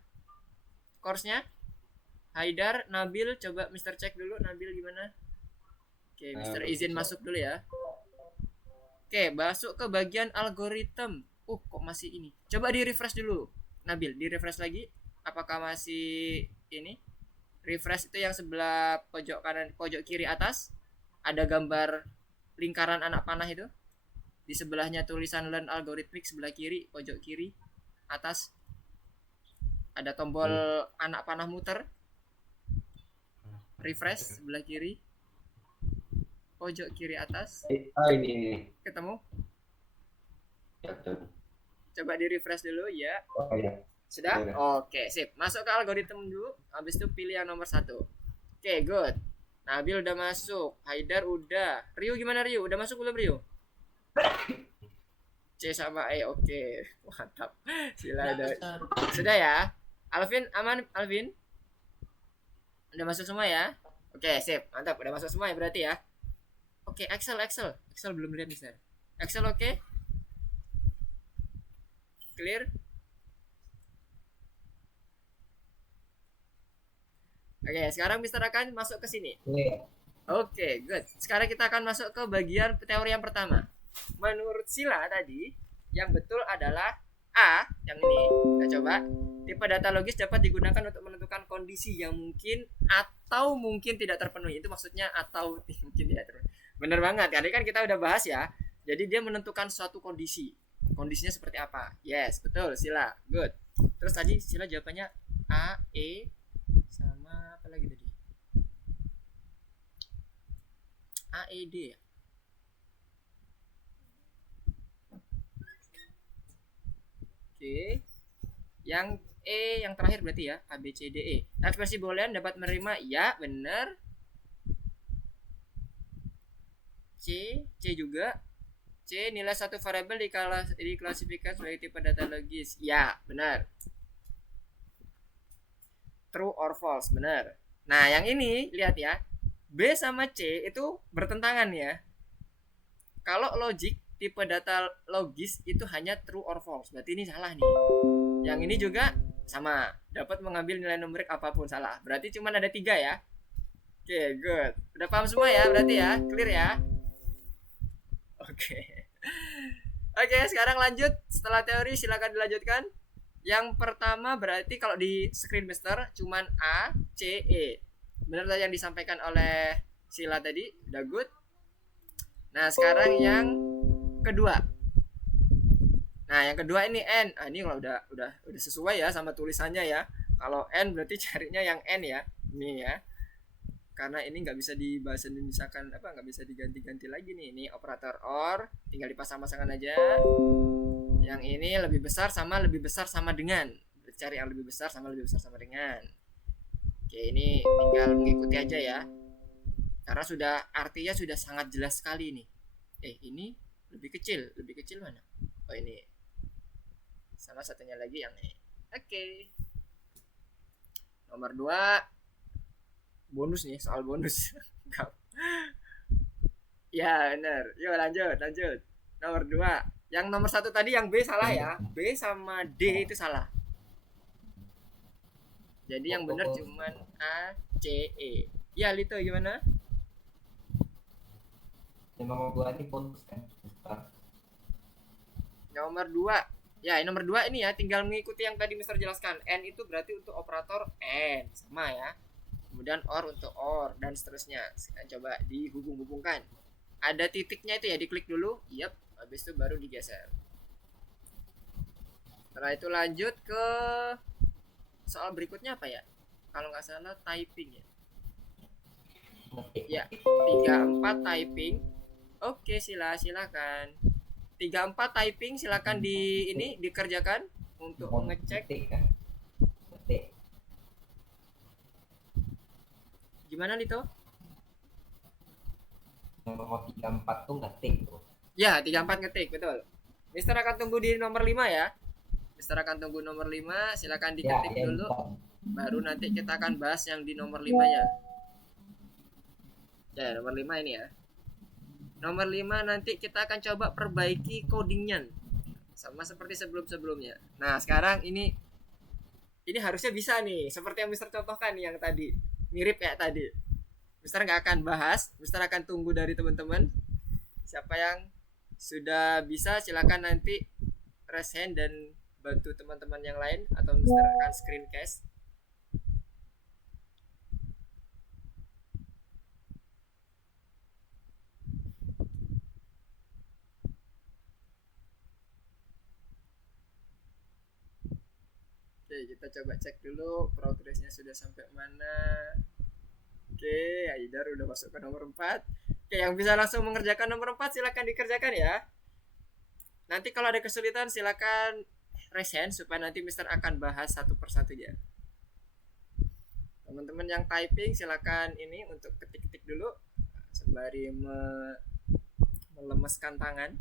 course-nya? Haidar, Nabil, coba Mister cek dulu. Nabil gimana? Oke, Mister izin masuk dulu ya. Oke, masuk ke bagian algoritma. Kok masih ini? Coba di refresh dulu. Nabil, di refresh lagi. Apakah masih ini? Refresh itu yang sebelah pojok kanan, pojok kiri atas. Ada gambar lingkaran anak panah itu. Di sebelahnya tulisan learn algorithmic sebelah kiri, pojok kiri atas. Ada tombol anak panah muter. Refresh sebelah kiri. Pojok kiri atas. Ini. Ketemu? Coba di refresh dulu ya. Oh iya. Sudah? Oke, sip. Masuk ke algoritma dulu. Habis itu pilih yang nomor 1. Oke, good. Nabil udah masuk. Haidar udah. Rio gimana Rio? Udah masuk belum Rio? C sama E. Oke. Mantap. Sila udah. Sudah ya? Alvin aman Alvin? Udah masuk semua ya? Oke, sip. Mantap. Udah masuk semua ya berarti ya. Oke, Excel belum lihat Mister. Excel oke? Clear? Oke, sekarang Mister akan masuk ke sini. Oke, good. Sekarang kita akan masuk ke bagian teori yang pertama. Menurut Sila tadi, yang betul adalah A, yang ini. Kita coba. Tipe data logis dapat digunakan untuk menentukan kondisi yang mungkin atau mungkin tidak terpenuhi. Itu maksudnya atau mungkin tidak terpenuhi. Bener banget, tadi kan kita udah bahas ya. Jadi dia menentukan suatu kondisi. Kondisinya seperti apa? Yes, betul, Sila. Good. Terus tadi Sila jawabannya A, E, sama apa lagi tadi? AED ya. Oke. Yang yang terakhir berarti ya, A B C D E. Ekspresi boolean dapat menerima ya, benar. C juga. C, nilai satu variabel diklasifikasikan sebagai tipe data logis. Ya, benar. True or false, benar. Nah, yang ini lihat ya. B sama C itu bertentangan ya. Kalau logik tipe data logis itu hanya true or false. Berarti ini salah nih. Yang ini juga sama. Dapat mengambil nilai numerik apapun, salah. Berarti cuma ada 3 ya. Oke, good. Udah paham semua ya berarti ya? Clear ya? Oke. Oke, sekarang lanjut. Setelah teori silakan dilanjutkan. Yang pertama berarti kalau di screen master cuman A, C, E. Benar tadi yang disampaikan oleh Sila tadi, udah good. Nah, sekarang yang kedua. Nah, yang kedua ini N. Ini udah sesuai ya sama tulisannya ya. Kalau N berarti carinya yang N ya. Ini ya. Karena ini nggak bisa dibahas dan misalkan nggak bisa diganti-ganti lagi nih. Ini operator OR, tinggal dipasang-pasangkan aja. Yang ini lebih besar sama dengan. Cari yang lebih besar sama dengan. Oke, ini tinggal mengikuti aja ya. Karena artinya sudah sangat jelas sekali nih. Ini lebih kecil mana? Oh, ini. Sama satunya lagi yang ini. Oke. Nomor 2. Bonus nih, soal bonus. Ya, benar. Yuk lanjut. Nomor 2. Yang nomor 1 tadi yang B salah ya. B sama D itu salah. Jadi yang benar cuman A, C, E. Ya, Lito gimana? Nomor 2 ini bonus kan. Nomor 2. Ya, nomor 2 ini ya tinggal mengikuti yang tadi Mister jelaskan. N itu berarti untuk operator N, sama ya. Kemudian OR untuk OR dan seterusnya. Sekarang coba dihubung-hubungkan. Ada titiknya itu ya, diklik dulu. Yap, habis itu baru digeser. Setelah itu lanjut ke soal berikutnya apa ya? Kalau nggak salah typing ya. Ya, 34 typing. Oke, silakan. 34 typing silakan dikerjakan untuk mengecek. Gimana Lito? Nomor 34 tuh ngetik tuh. Ya, 34 ngetik, betul. Mister akan tunggu di nomor 5 ya. Mister akan tunggu nomor 5, silakan diketik ya, dulu. Baru nanti kita akan bahas yang di nomor 5-nya. Ya, nomor 5 ini ya. Nomor 5 nanti kita akan coba perbaiki codingnya. Sama seperti sebelum-sebelumnya. Nah, sekarang ini harusnya bisa nih, seperti yang Mister contohkan nih yang tadi. Mirip kayak tadi. Mister nggak akan bahas, Mister akan tunggu dari teman-teman. Siapa yang sudah bisa silakan nanti raise hand dan bantu teman-teman yang lain atau Mister akan screencast. Oke, kita coba cek dulu progresnya sudah sampai mana. Oke, Aidar udah masuk ke nomor 4. Oke, yang bisa langsung mengerjakan nomor 4 silakan dikerjakan ya. Nanti kalau ada kesulitan silakan raise hand supaya nanti Mister akan bahas satu persatu ya. Teman-teman yang typing silakan ini untuk ketik-ketik dulu sembari melemeskan tangan.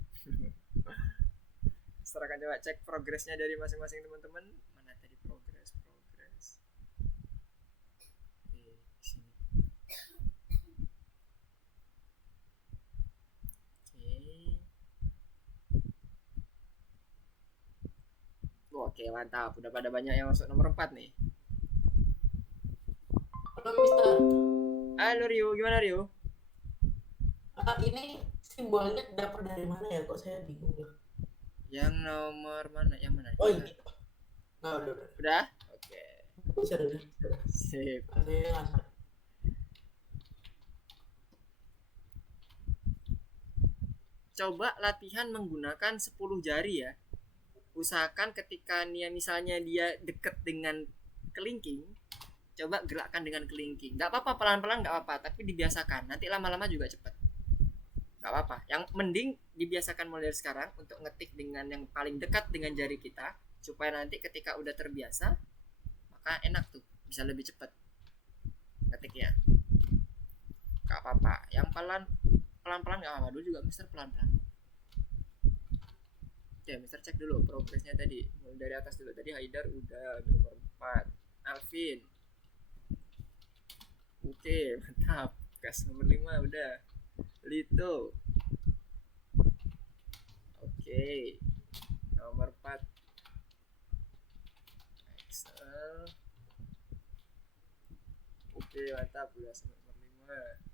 Mister akan coba cek progresnya dari masing-masing teman-teman. Mana tadi progres. Oke, mantap. Udah pada banyak yang masuk nomor 4 nih. Halo Mister. Halo Rio, gimana Rio? Ini simbolnya dapat dari mana ya? Kok saya bingung ya? Yang nomor mana? Yang mana? Oh ini. Nah, udah. Udah? Oke. Bisa udah. Sip. Saya ngasih. Coba latihan menggunakan 10 jari ya. Usahakan ketika misalnya dia deket dengan kelingking, coba gerakkan dengan kelingking. Gak apa-apa, pelan-pelan gak apa-apa, tapi dibiasakan. Nanti lama-lama juga cepet. nggak apa-apa. Yang mending dibiasakan mulai dari sekarang untuk ngetik dengan yang paling dekat dengan jari kita, supaya nanti ketika udah terbiasa maka enak tuh, bisa lebih cepat ngetiknya. Nggak apa-apa, yang pelan-pelan nggak apa-apa. Dulu juga Mister pelan-pelan. Oke, Mister cek dulu progresnya tadi, mulai dari atas dulu. Tadi Haidar udah nomor 4, Alvin oke mantap, gas nomor 5 udah, Lito oke, nomor 4 Excel oke mantap, udah sampai nomor 5.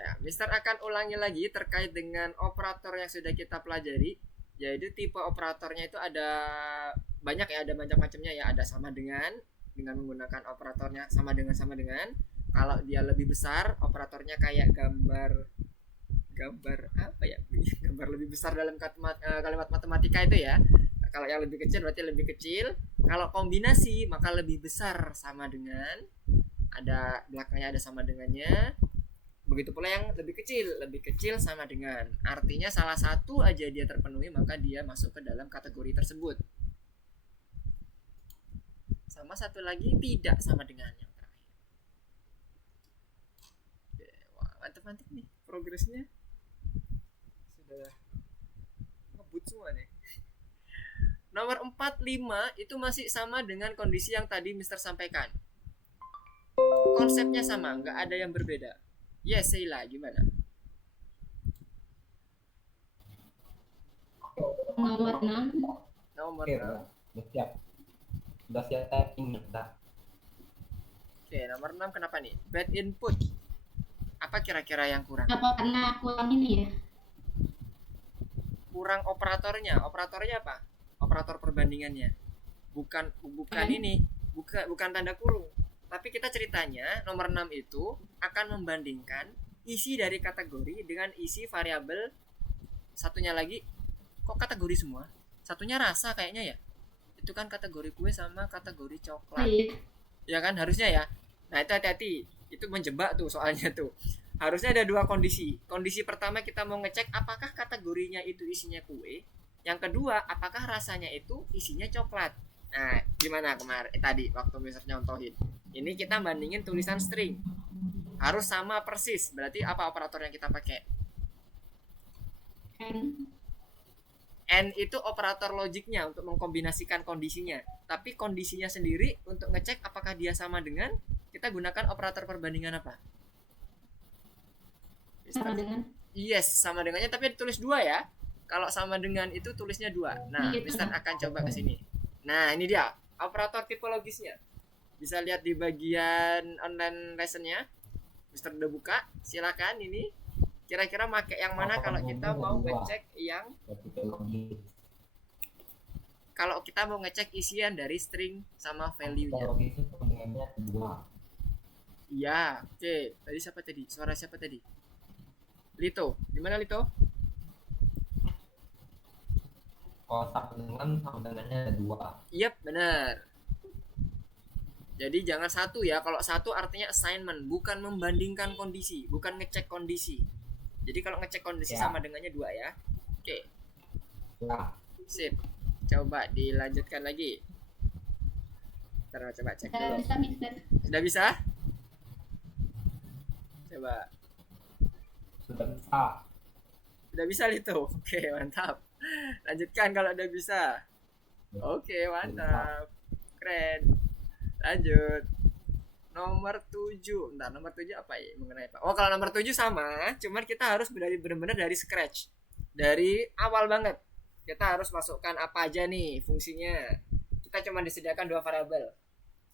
Ya, Mister akan ulangi lagi terkait dengan operator yang sudah kita pelajari. Yaitu tipe operatornya itu ada banyak ya, ada macam-macamnya ya. Ada sama dengan menggunakan operatornya sama dengan. Kalau dia lebih besar, operatornya kayak gambar apa ya? Gambar lebih besar dalam kalimat matematika itu ya. Kalau yang lebih kecil berarti lebih kecil. Kalau kombinasi maka lebih besar sama dengan. Ada belakangnya ada sama dengannya. Begitu pula yang lebih kecil sama dengan. Artinya salah satu aja dia terpenuhi maka dia masuk ke dalam kategori tersebut. Sama satu lagi tidak sama dengan yang terakhir. Oke, wah, mantap nih progresnya. Sudah ngebut semua nih. Nomor 4, 5 itu masih sama dengan kondisi yang tadi Mister sampaikan. Konsepnya sama, nggak ada yang berbeda. Yes, Sheila, gimana? Nomor 6. Nomor Oke, 6. udah siap typing udah. Oke, nomor 6 kenapa nih? Bad input. Apa kira-kira yang kurang? Apa karena kurang ini ya? Kurang operatornya. Operatornya apa? Operator perbandingannya. Bukan ini. Bukan tanda kurung. Tapi kita ceritanya nomor 6 itu akan membandingkan isi dari kategori dengan isi variabel. Satunya lagi, kok kategori semua? Satunya rasa kayaknya ya. Itu kan kategori kue sama kategori coklat. Iya. Ya kan harusnya ya. Nah itu hati-hati. Itu menjebak tuh soalnya tuh. Harusnya ada dua kondisi. Kondisi pertama kita mau ngecek apakah kategorinya itu isinya kue. Yang kedua, apakah rasanya itu isinya coklat. Nah, gimana kemarin tadi waktu Mister nyontohin. Ini kita bandingin tulisan string. Harus sama persis. Berarti apa operator yang kita pakai? N itu operator logiknya untuk mengkombinasikan kondisinya. Tapi kondisinya sendiri untuk ngecek apakah dia sama dengan, kita gunakan operator perbandingan apa? Sama dengan. Yes, sama dengannya tapi ditulis 2 ya. Kalau sama dengan itu tulisnya 2. Nah, Mister akan coba ke sini. Nah, ini dia operator tipologisnya. Bisa lihat di bagian online lessonnya. Mister udah buka, silakan ini. Kira-kira pakai yang mana kalau kita mau ngecek yang kalau kita mau ngecek isian dari string sama value-nya. Iya, oke. Tadi siapa tadi? Suara siapa tadi? Lito. Gimana Lito? Kalau sama dengannya ada 2. Yep, benar. Jadi jangan satu ya. Kalau satu artinya assignment, bukan membandingkan kondisi, bukan ngecek kondisi. Jadi kalau ngecek kondisi Ya. sama dengannya 2 ya. Oke. Ya. Sip. Coba dilanjutkan lagi. Ntar coba cek Sudah dulu. bisa, Mister. Sudah bisa? Coba. Sudah bisa. Sudah bisa Lito. Oke, mantap. Lanjutkan kalau udah bisa. Oke, mantap. Keren. Lanjut. Nomor 7. Bentar, nomor 7 apa ya? Mengenai apa? Oh, kalau nomor 7 sama, cuman kita harus benar-benar dari scratch. Dari awal banget. Kita harus masukkan apa aja nih fungsinya. Kita cuma disediakan 2 variabel.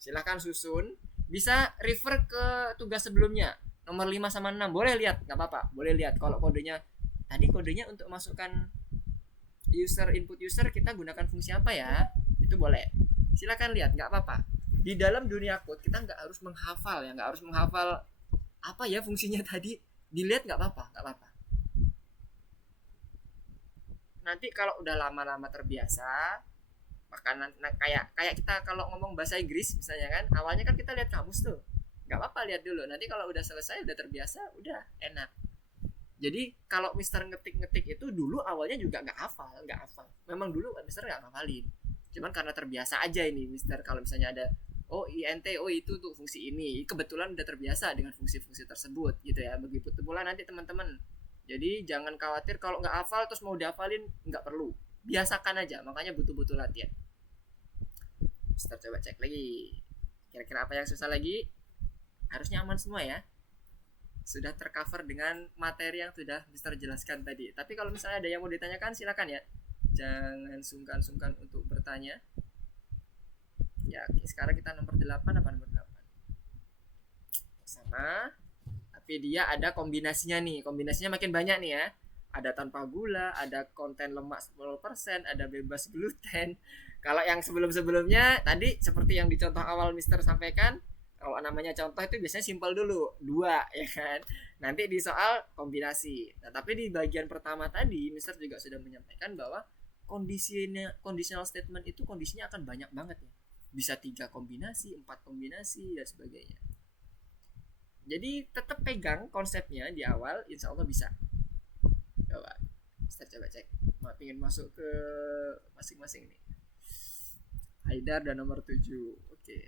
Silahkan susun. Bisa refer ke tugas sebelumnya. Nomor 5 sama 6. Boleh lihat, nggak apa-apa. Boleh lihat kalau kodenya. Tadi kodenya untuk masukkan input user kita gunakan fungsi apa ya? Itu boleh. Silahkan lihat, nggak apa-apa. Di dalam dunia code kita nggak harus menghafal ya, nggak harus menghafal apa ya fungsinya tadi. Dilihat nggak apa-apa. Nanti kalau udah lama-lama terbiasa, makanan. Nah, kayak kita kalau ngomong bahasa Inggris misalnya kan, awalnya kan kita lihat kamus tuh, nggak apa-apa lihat dulu, nanti kalau udah selesai udah terbiasa udah enak. Jadi kalau Mister ngetik itu dulu awalnya juga nggak hafal, memang dulu Mister nggak ngafalin, cuman karena terbiasa aja ini Mister, kalau misalnya ada int, itu tuh fungsi ini, kebetulan udah terbiasa dengan fungsi-fungsi tersebut gitu ya. Begitu pula nanti teman-teman, jadi jangan khawatir kalau nggak hafal terus mau dihafalin, nggak perlu, biasakan aja, makanya butuh latihan. Mister coba cek lagi, kira-kira apa yang susah lagi. Harusnya aman semua ya, sudah tercover dengan materi yang sudah Mister jelaskan tadi. Tapi kalau misalnya ada yang mau ditanyakan silakan ya, jangan sungkan-sungkan untuk bertanya ya. Oke, sekarang kita nomor 8 apa nomor 8 sama, tapi dia ada kombinasinya nih, kombinasinya makin banyak nih ya. Ada tanpa gula, ada konten lemak 10%, ada bebas gluten. Kalau yang sebelum-sebelumnya tadi seperti yang di contoh awal Mister sampaikan, kalau namanya contoh itu biasanya simpel dulu, 2 ya kan. Nanti di soal kombinasi. Nah, tapi di bagian pertama tadi Mister juga sudah menyampaikan bahwa conditional statement itu kondisinya akan banyak banget ya. Bisa 3 kombinasi, 4 kombinasi dan sebagainya. Jadi tetap pegang konsepnya di awal, insya Allah bisa. Coba Mister coba cek, ingin masuk ke masing-masing nih. Haidar dan nomor 7. Oke.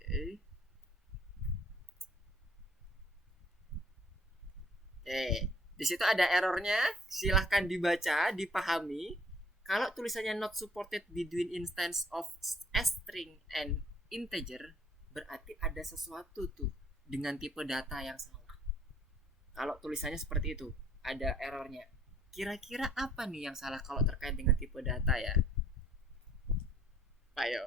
Di situ ada errornya, silahkan dibaca, dipahami. Kalau tulisannya not supported between instance of string and integer, berarti ada sesuatu tuh dengan tipe data yang salah. Kalau tulisannya seperti itu, ada errornya. Kira-kira apa nih yang salah kalau terkait dengan tipe data ya? Ayo.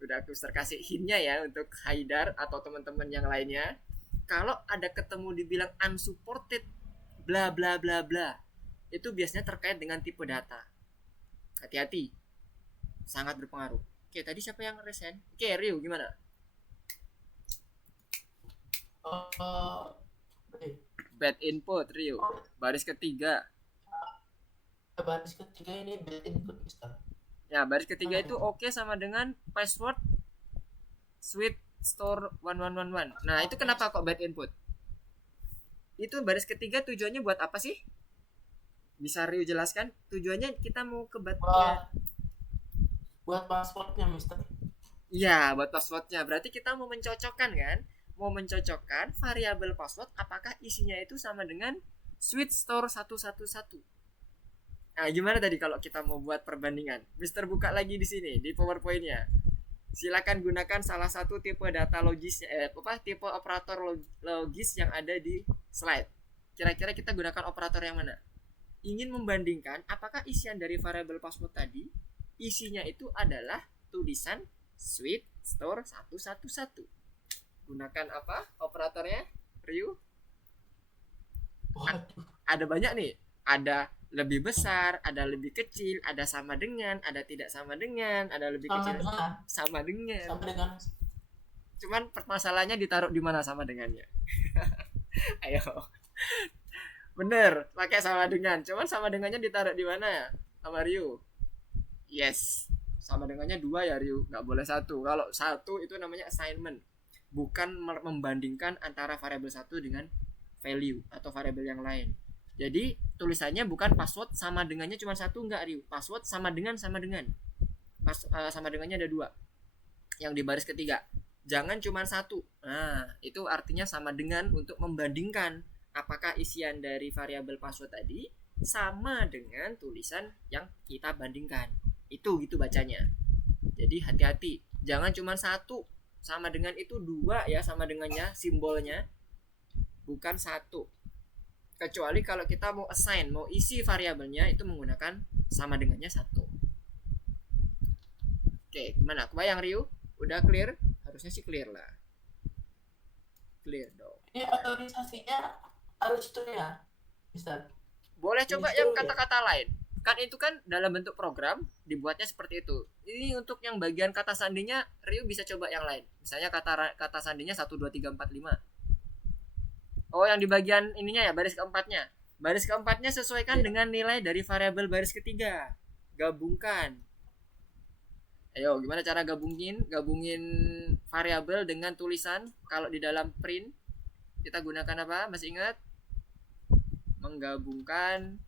Udah aku kasih hint-nya ya untuk Haidar atau teman-teman yang lainnya. Kalau ada ketemu dibilang unsupported bla bla bla bla, itu biasanya terkait dengan tipe data. Hati-hati, sangat berpengaruh. Oke, tadi siapa yang resen? Oke, Rio gimana? Bad input, Rio. Baris ketiga. Baris ketiga ini bad input, Mister. Ya, baris ketiga itu oke sama dengan password sweet store 1111. Nah, itu kenapa kok bad input? Itu baris ketiga tujuannya buat apa sih? Bisa Rio jelaskan? Tujuannya kita mau ke buat passwordnya, Mister. Iya, buat passwordnya. Berarti kita mau mencocokkan kan? Mau mencocokkan variabel password apakah isinya itu sama dengan sweet store 111. Nah, gimana tadi kalau kita mau buat perbandingan? Mister buka lagi di sini di PowerPoint-nya. Silakan gunakan salah satu tipe data logis tipe operator logis yang ada di slide. Kira-kira kita gunakan operator yang mana? Ingin membandingkan apakah isian dari variabel password tadi isinya itu adalah tulisan sweet store 111. Gunakan apa operatornya, Ryu? Ada banyak nih. Ada lebih besar, ada lebih kecil, ada sama dengan, ada tidak sama dengan, ada lebih kecil, sama dengan. Cuman permasalahannya ditaruh di mana sama dengannya? Ayo. Bener, pakai sama dengan. Cuman sama dengannya ditaruh di mana ya? Sama Ryu. Yes. Sama dengannya 2 ya, Ryu. Nggak boleh 1. Kalau 1 itu namanya assignment. Bukan membandingkan antara variabel 1 dengan value atau variabel yang lain. Jadi tulisannya bukan password sama dengannya cuma 1, enggak, Ryu. Password sama dengan. Sama dengannya ada 2. Yang di baris ketiga. Jangan cuma 1. Nah, itu artinya sama dengan untuk membandingkan apakah isian dari variabel password tadi sama dengan tulisan yang kita bandingkan. Itu gitu bacanya. Jadi hati-hati. Jangan cuma 1. Sama dengan itu 2 ya, sama dengannya simbolnya. Bukan 1. Kecuali kalau kita mau assign, mau isi variabelnya itu menggunakan sama dengannya 1. Oke, gimana? Kebayang, Ryu? Udah clear? Harusnya sih clear lah. Clear dong. Ini otorisasinya harus itu ya, Mister. Boleh coba yang kata-kata lain. Kan itu kan dalam bentuk program dibuatnya seperti itu. Ini untuk yang bagian kata sandinya, Ryu bisa coba yang lain. Misalnya kata sandinya 1 2 3 4 5. Oh, yang di bagian ininya ya, baris keempatnya. Baris keempatnya sesuaikan dengan nilai dari variabel baris ketiga. Gabungkan. Ayo, gimana cara gabungin variabel dengan tulisan? Kalau di dalam print kita gunakan apa? Masih ingat? Menggabungkan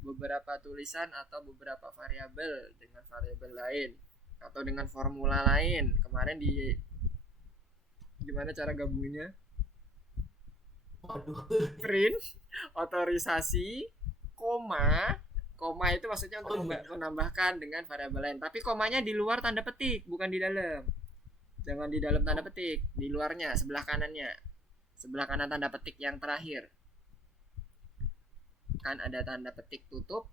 beberapa tulisan atau beberapa variabel dengan variabel lain atau dengan formula lain. Kemarin gimana cara gabunginnya? Waduh. Print, otorisasi, koma itu maksudnya untuk menambahkan dengan variabel lain. Tapi komanya di luar tanda petik, bukan di dalam. Jangan di dalam tanda petik, di luarnya, sebelah kanannya. Sebelah kanan tanda petik yang terakhir. Kan ada tanda petik tutup.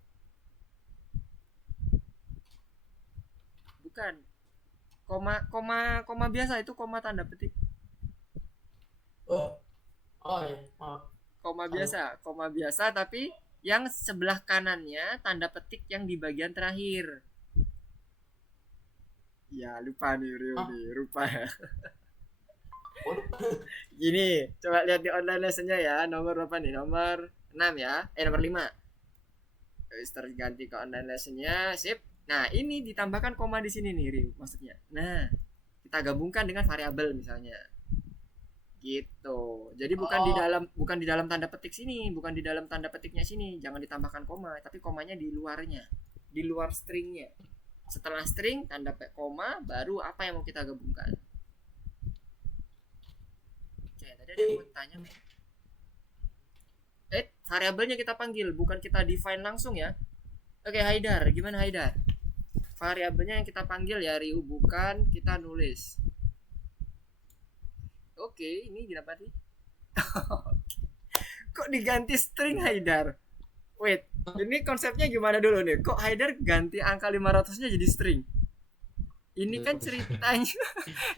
Bukan. Koma biasa itu koma tanda petik. Oh ya, maaf. Koma biasa tapi yang sebelah kanannya tanda petik yang di bagian terakhir. Ya lupa nih Rio nih, lupa ya. Gini, coba lihat di online lessonnya ya. Nomor berapa nih? Nomor 6 ya. Nomor 5. Terganti ke online lessonnya. Sip. Nah, ini ditambahkan koma di sini nih Rio maksudnya. Nah, kita gabungkan dengan variabel misalnya. Gitu. Jadi bukan di dalam tanda petik sini, bukan di dalam tanda petiknya sini. Jangan ditambahkan koma, tapi komanya di luarnya, di luar stringnya. Setelah string tanda koma, baru apa yang mau kita gabungkan. Oke, tadi ada yang mau tanya. Variabelnya kita panggil, bukan kita define langsung ya. Oke, Haidar, gimana Haidar? Variabelnya yang kita panggil ya Riu, bukan kita nulis. Oke, ini kenapa sih? Kok diganti string Haidar? Wait, ini konsepnya gimana dulu nih? Kok Haidar ganti angka 500-nya jadi string? Ini kan ceritanya.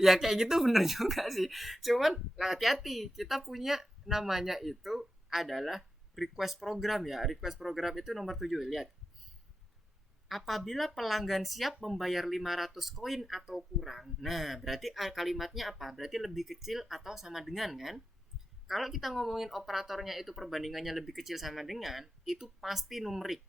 Ya kayak gitu bener juga sih. Cuman hati-hati, kita punya namanya itu adalah request program ya. Request program itu nomor 7, lihat. Apabila pelanggan siap membayar 500 koin atau kurang. Nah, berarti kalimatnya apa? Berarti lebih kecil atau sama dengan kan? Kalau kita ngomongin operatornya itu perbandingannya lebih kecil sama dengan, itu pasti numerik.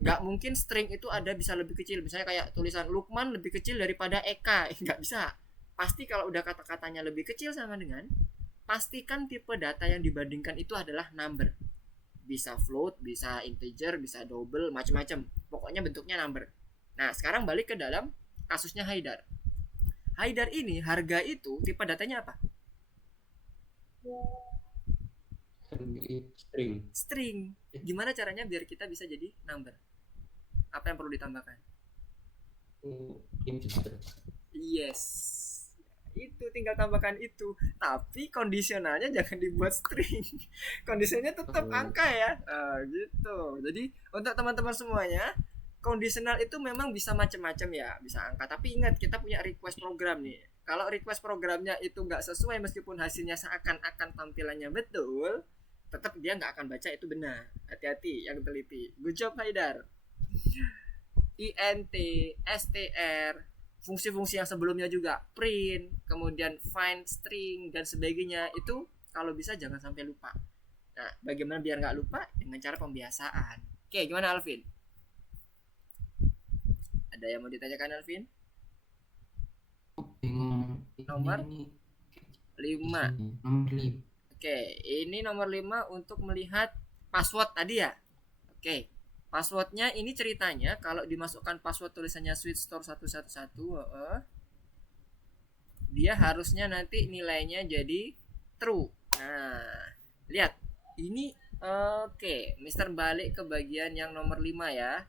Nggak mungkin string itu ada bisa lebih kecil. Misalnya kayak tulisan Lukman lebih kecil daripada Eka. Nggak bisa. Pasti kalau udah kata-katanya lebih kecil sama dengan, pastikan tipe data yang dibandingkan itu adalah number. Bisa float, bisa integer, bisa double, macam-macam. Pokoknya bentuknya number. Nah, sekarang balik ke dalam kasusnya Haidar. Haidar ini harga itu tipe datanya apa? String. Gimana caranya biar kita bisa jadi number? Apa yang perlu ditambahkan? Yes. Itu tinggal tambahkan itu, tapi kondisionalnya jangan dibuat string. Kondisionalnya tetap angka ya. Gitu. Jadi untuk teman-teman semuanya, kondisional itu memang bisa macam-macam ya, bisa angka. Tapi ingat, kita punya request program nih. Kalau request programnya itu nggak sesuai, meskipun hasilnya seakan-akan tampilannya betul, tetap dia nggak akan baca itu benar. Hati-hati yang teliti. Good job Haidar. int, str, fungsi-fungsi yang sebelumnya juga, print, kemudian find, string, dan sebagainya, itu kalau bisa jangan sampai lupa. Nah, bagaimana biar nggak lupa? Dengan cara pembiasaan. Oke, gimana Alvin? Ada yang mau ditanyakan Alvin? Nomor 5. Oke, ini nomor 5 untuk melihat password tadi ya. Oke. Passwordnya ini ceritanya kalau dimasukkan password tulisannya switchstore 111, dia harusnya nanti nilainya jadi true. Nah, lihat ini. Oke, Mister balik ke bagian yang nomor 5 ya.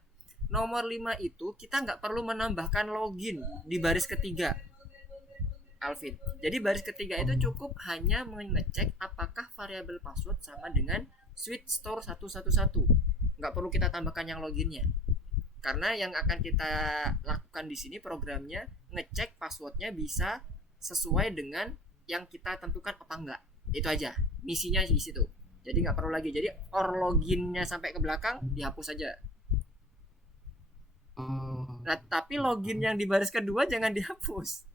Nomor 5 itu kita nggak perlu menambahkan login di baris ketiga, Alvin. Jadi baris ketiga itu cukup hanya mengecek apakah variabel password sama dengan switchstore 111. Nggak perlu kita tambahkan yang loginnya, karena yang akan kita lakukan di sini programnya ngecek passwordnya bisa sesuai dengan yang kita tentukan apa enggak. Itu aja misinya di situ. Jadi nggak perlu lagi. Jadi loginnya sampai ke belakang dihapus saja. Nah, tapi login yang di baris kedua jangan dihapus.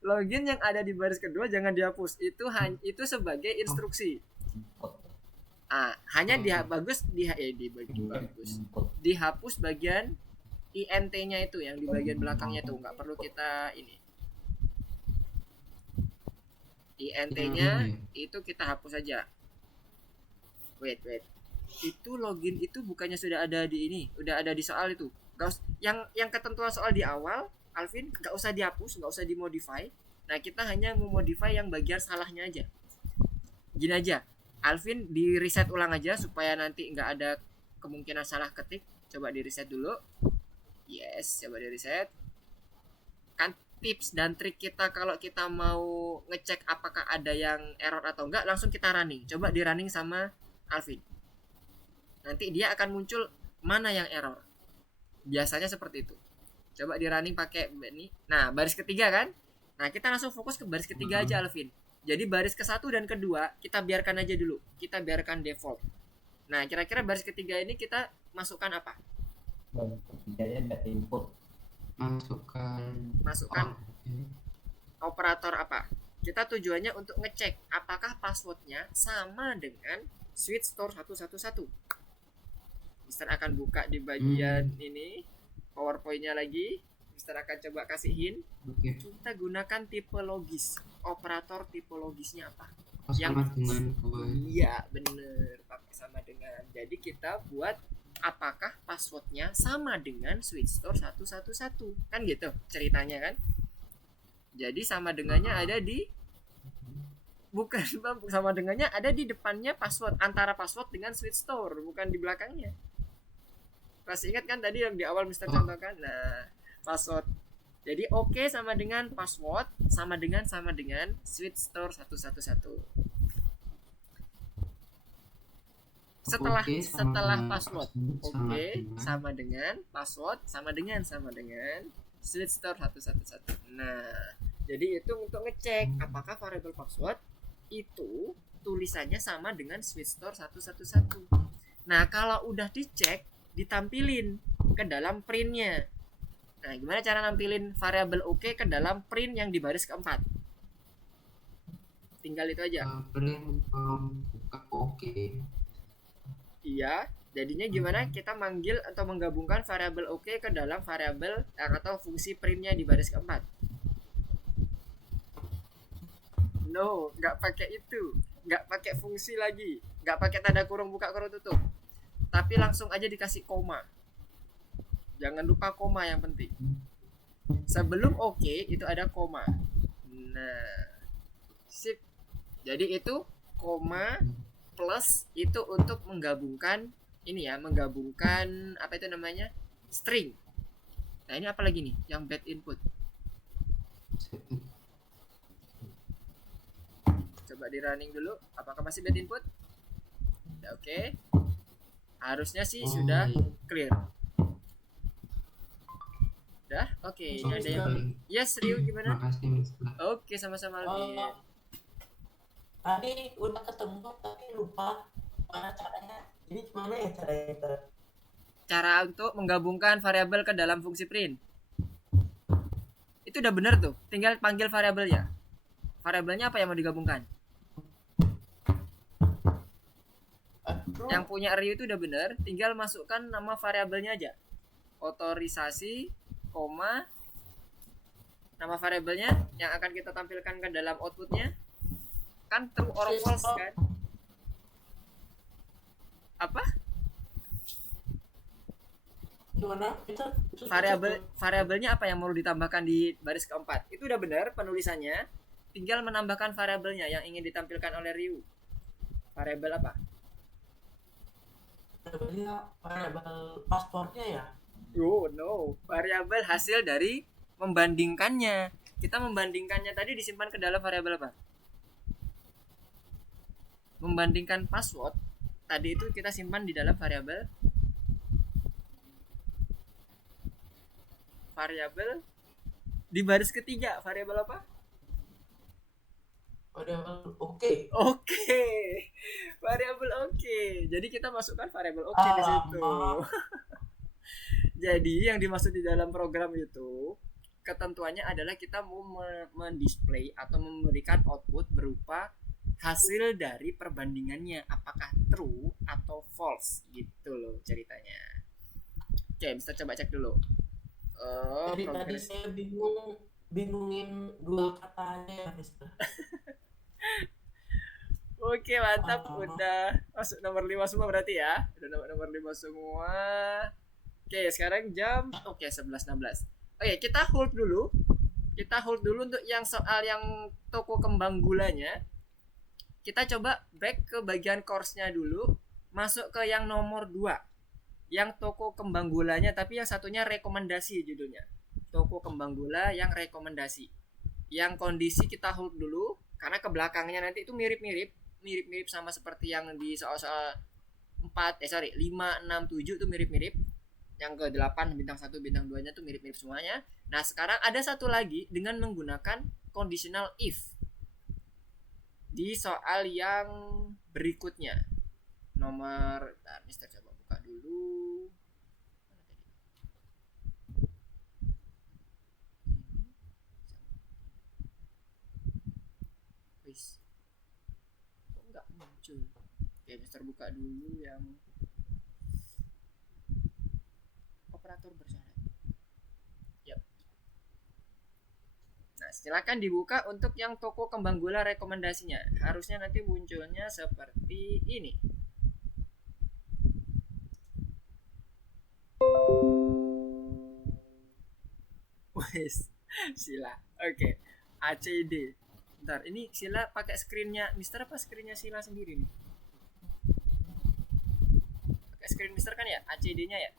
Login yang ada di baris kedua jangan dihapus. Itu sebagai instruksi. Hanya dihapus bagian int-nya itu yang di bagian belakangnya itu nggak perlu kita ini. int-nya itu kita hapus saja. Wait. Itu login itu bukannya sudah ada di ini, udah ada di soal itu. Yang ketentuan soal di awal, Alvin, nggak usah dihapus, nggak usah dimodify. Nah, kita hanya memodify yang bagian salahnya aja. Gini aja, Alvin di reset ulang aja supaya nanti nggak ada kemungkinan salah ketik. Coba di reset dulu. Yes, coba di reset. Kan tips dan trik kita kalau kita mau ngecek apakah ada yang error atau enggak, langsung kita running. Coba di running sama Alvin. Nanti dia akan muncul mana yang error. Biasanya seperti itu. Coba di running pakai ini. Nah, baris ketiga kan? Nah, kita langsung fokus ke baris ketiga aja, Alvin. Jadi baris ke-1 dan kedua kita biarkan aja dulu. Kita biarkan default. Nah, kira-kira baris ketiga ini kita masukkan apa? Dan ketiganya get input. Masukkan operator apa? Kita tujuannya untuk ngecek apakah passwordnya sama dengan switch store 111. Mister akan buka di bagian ini PowerPoint-nya lagi. Mister akan coba kasih hint. Kita gunakan tipologis. Operator tipologisnya apa? Sama dengan Iya, bener, pakai sama dengan. Jadi kita buat apakah passwordnya sama dengan switch store 111. Kan gitu ceritanya kan. Jadi sama dengannya ada di bukan sama dengannya ada di depannya password, antara password dengan switch store, bukan di belakangnya. Masih ingat kan tadi yang di awal Mister contohkan? Nah, password. Jadi oke sama dengan password sama dengan switch store 111. Setelah password oke sama dengan password sama dengan switch store 111. Nah, jadi itu untuk ngecek apakah variabel password itu tulisannya sama dengan switch store 111. Nah, kalau udah dicek, ditampilin ke dalam printnya. Nah, gimana cara nampilin variabel oke ke dalam print yang di baris keempat? Tinggal itu aja. print buka oke. Iya, jadinya gimana kita manggil atau menggabungkan variabel oke ke dalam variabel atau fungsi printnya di baris keempat? No, nggak pakai itu, nggak pakai fungsi lagi, nggak pakai tanda kurung buka kurung tutup, tapi langsung aja dikasih koma. Jangan lupa koma yang penting. Sebelum oke itu ada koma. Nah, sip. Jadi itu koma plus itu untuk menggabungkan ini ya, menggabungkan apa itu namanya? String. Nah, ini apa lagi nih yang bad input? Coba di running dulu, apakah masih bad input? Udah oke. Harusnya sih sudah clear. Udah, oke. Ini ada yang yes, Rio gimana? Makasih, Mister. Oke, sama-sama Alvin. Tadi udah ketemu tapi lupa mana caranya. Jadi gimana ya caranya? Cara untuk menggabungkan variabel ke dalam fungsi print. Itu udah bener tuh. Tinggal panggil variabelnya. Variabelnya apa yang mau digabungkan? Yang punya Rio itu udah bener. Tinggal masukkan nama variabelnya aja. Otorisasi, koma, nama variabelnya yang akan kita tampilkan ke dalam outputnya. Kan true or false kan? Apa? Gimana? Itu Variabelnya apa yang mau ditambahkan di baris keempat? Itu udah benar penulisannya. Tinggal menambahkan variabelnya yang ingin ditampilkan oleh Ryu. Variabel apa? variabel passwordnya ya. Oh no, variabel hasil dari membandingkannya. Kita membandingkannya tadi disimpan ke dalam variabel apa? Membandingkan password tadi itu kita simpan di dalam variabel di baris ketiga. Variabel apa? Variabel oke. Oke. Variabel oke. Jadi kita masukkan variabel oke di situ. Jadi yang dimaksud di dalam program itu ketentuannya adalah kita mau mendisplay atau memberikan output berupa hasil dari perbandingannya, apakah true atau false gitu loh ceritanya. Oke, Mister coba cek dulu. Oh, Jadi tadi progress. saya bingungin dua katanya ya, Mister. Oke, mantap. Ah, Udah masuk nomor 5 semua berarti ya. Udah nomor 5 semua. Oke, sekarang jam 11.16. Oke, kita hold dulu. Kita hold dulu untuk yang soal yang toko kembang gulanya. Kita coba back ke bagian course-nya dulu. Masuk ke yang nomor 2. Yang toko kembang gulanya, tapi yang satunya rekomendasi judulnya. Toko kembang gula yang rekomendasi. Yang kondisi kita hold dulu karena ke belakangnya nanti itu mirip-mirip sama seperti yang di soal-soal 5, 6, 7 itu mirip-mirip. Yang ke 8 bintang 1 bintang 2 nya tuh mirip-mirip semuanya. Nah, sekarang ada satu lagi dengan menggunakan conditional if di soal yang berikutnya. Nomor, bentar, Mister coba buka dulu. Wis. Kok nggak muncul? Oke, Mister buka dulu yang operator bersyarat. Yap. Nah, silakan dibuka untuk yang toko kembang gula rekomendasinya. Harusnya nanti munculnya seperti ini. Wes, Sila. Oke. ACD. Bentar, ini Sila pakai screennya Mister apa screennya Sila sendiri nih? Pakai screen Mister kan ya? ACD-nya ya?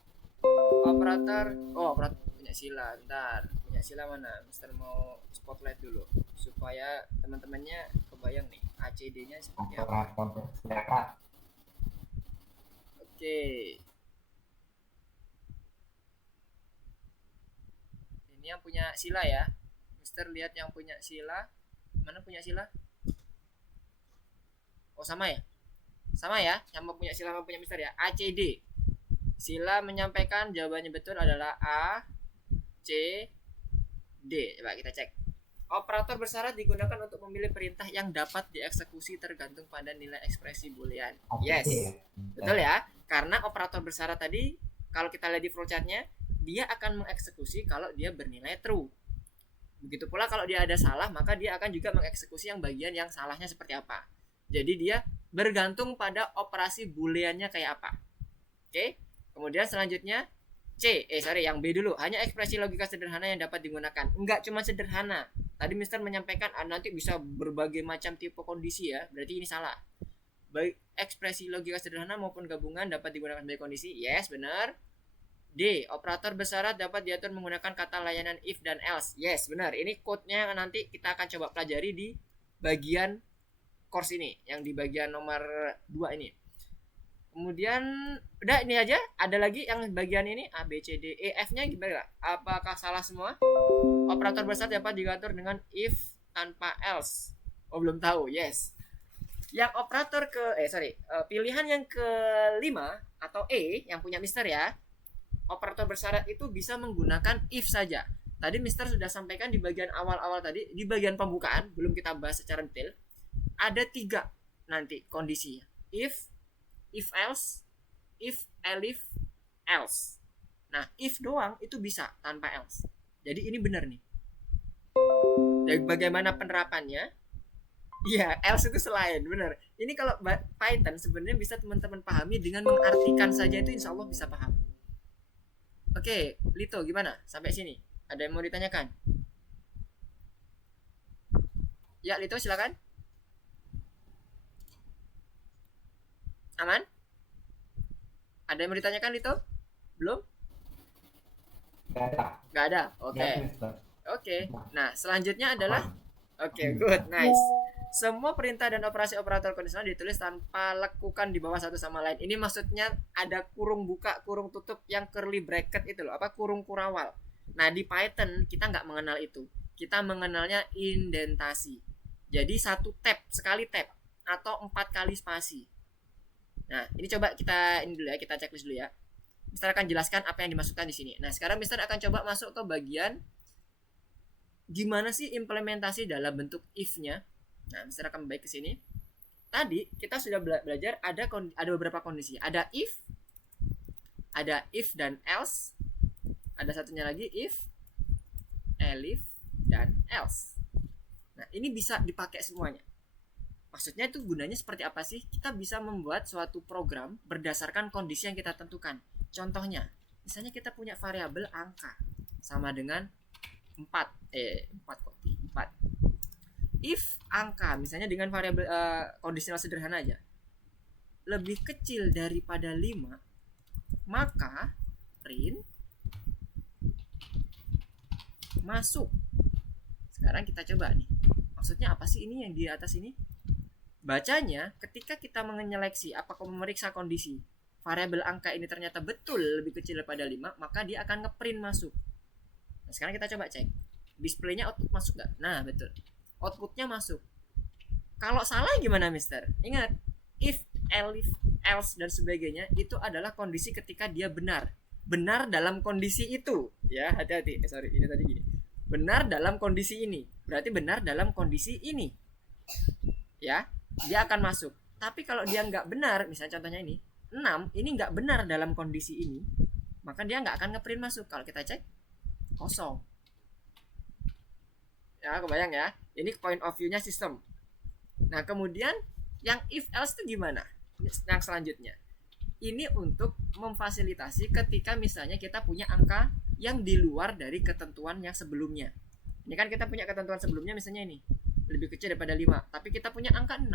Operator. Oh, operator punya Sila. Bentar, punya Sila mana? Mister mau spotlight dulu supaya teman-temannya kebayang nih ACD-nya seperti apa. Operator bersyarat. Oke. Ini yang punya Sila ya. Mister lihat yang punya Sila. Mana punya Sila? Oh, sama ya? Sama ya, sama punya Sila sama punya Mister ya. ACD. Sila menyampaikan jawabannya betul adalah A, C, D. Coba kita cek. Operator bersyarat digunakan untuk memilih perintah yang dapat dieksekusi tergantung pada nilai ekspresi boolean. Yes. Betul ya? Karena operator bersyarat tadi, kalau kita lihat di flowchartnya, dia akan mengeksekusi kalau dia bernilai true. Begitu pula kalau dia ada salah, maka dia akan juga mengeksekusi yang bagian yang salahnya seperti apa. Jadi dia bergantung pada operasi booleannya kayak apa. Oke. Kemudian selanjutnya yang B dulu. Hanya ekspresi logika sederhana yang dapat digunakan. Enggak cuma sederhana. Tadi Mister menyampaikan nanti bisa berbagai macam tipe kondisi ya. Berarti ini salah. Baik ekspresi logika sederhana maupun gabungan dapat digunakan sebagai kondisi. Yes, benar. D. Operator bersyarat dapat diatur menggunakan kata layanan if dan else. Yes, benar. Ini code-nya nanti kita akan coba pelajari di bagian course ini. Yang di bagian nomor 2 ini. Kemudian udah ini aja. Ada lagi yang bagian ini A, B, C, D, E, F-nya gimana? Apakah salah semua? Operator bersyarat dapat diatur dengan if tanpa else. Oh, belum tahu. Yes. Yang operator pilihan yang kelima atau E yang punya Mister ya. Operator bersyarat itu bisa menggunakan if saja. Tadi Mister sudah sampaikan di bagian awal-awal tadi, di bagian pembukaan, belum kita bahas secara detail. Ada 3 nanti kondisinya. If else, if, elif, else. Nah, if doang itu bisa tanpa else. Jadi ini benar nih. Dan bagaimana penerapannya? Iya, else itu selain, benar. Ini kalau Python sebenarnya bisa teman-teman pahami dengan mengartikan saja itu insya Allah bisa paham. Oke, Lito gimana sampai sini? Ada yang mau ditanyakan? Ya, Lito silakan. Aman? Ada yang mau ditanyakan, Lito? Belum? Gak ada. Oke. Nah, selanjutnya adalah good, nice. Semua perintah dan operasi operator kondisional ditulis tanpa lekukan di bawah satu sama lain. Ini maksudnya ada kurung buka, kurung tutup yang curly bracket itu loh, kurung kurawal. Nah, di Python kita nggak mengenal itu. Kita mengenalnya indentasi. Jadi sekali tab atau 4 kali spasi. Nah, ini coba kita kita checklist dulu ya. Mister akan jelaskan apa yang dimaksudkan di sini. Nah, sekarang Mister akan coba masuk ke bagian gimana sih implementasi dalam bentuk if-nya. Nah, Mister akan baik ke sini. Tadi kita sudah belajar ada beberapa kondisi. Ada if dan else, Ada satunya lagi if, elif, dan else. Nah, ini bisa dipakai semuanya. Maksudnya itu gunanya seperti apa sih? Kita bisa membuat suatu program berdasarkan kondisi yang kita tentukan. Contohnya, misalnya kita punya variabel angka sama dengan 4. 4. If angka, misalnya dengan variabel kondisional sederhana aja, lebih kecil daripada 5, maka print masuk. Sekarang kita coba nih. Maksudnya apa sih ini yang di atas ini? Bacanya ketika kita menyeleksi apakah memeriksa kondisi variabel angka ini ternyata betul lebih kecil daripada 5, maka dia akan ngeprint masuk. Nah, sekarang kita coba cek. Displaynya output masuk nggak? Nah, betul. Outputnya masuk. Kalau salah gimana, Mister? Ingat, if, elif, else, dan sebagainya itu adalah kondisi ketika dia benar. Benar dalam kondisi itu. Ya, hati-hati. Sorry, ini tadi gini. Benar dalam kondisi ini. Berarti benar dalam kondisi ini. Ya, dia akan masuk. Tapi kalau dia nggak benar, misalnya contohnya ini, 6, ini nggak benar dalam kondisi ini, maka dia nggak akan ngeprint masuk. Kalau kita cek, kosong. Ya, kebayang ya? Ini point of view-nya sistem. Nah, kemudian yang if else itu gimana? Yang selanjutnya. Ini untuk memfasilitasi ketika misalnya kita punya angka yang di luar dari ketentuan yang sebelumnya. Ini kan kita punya ketentuan sebelumnya misalnya ini lebih kecil daripada 5, tapi kita punya angka 6.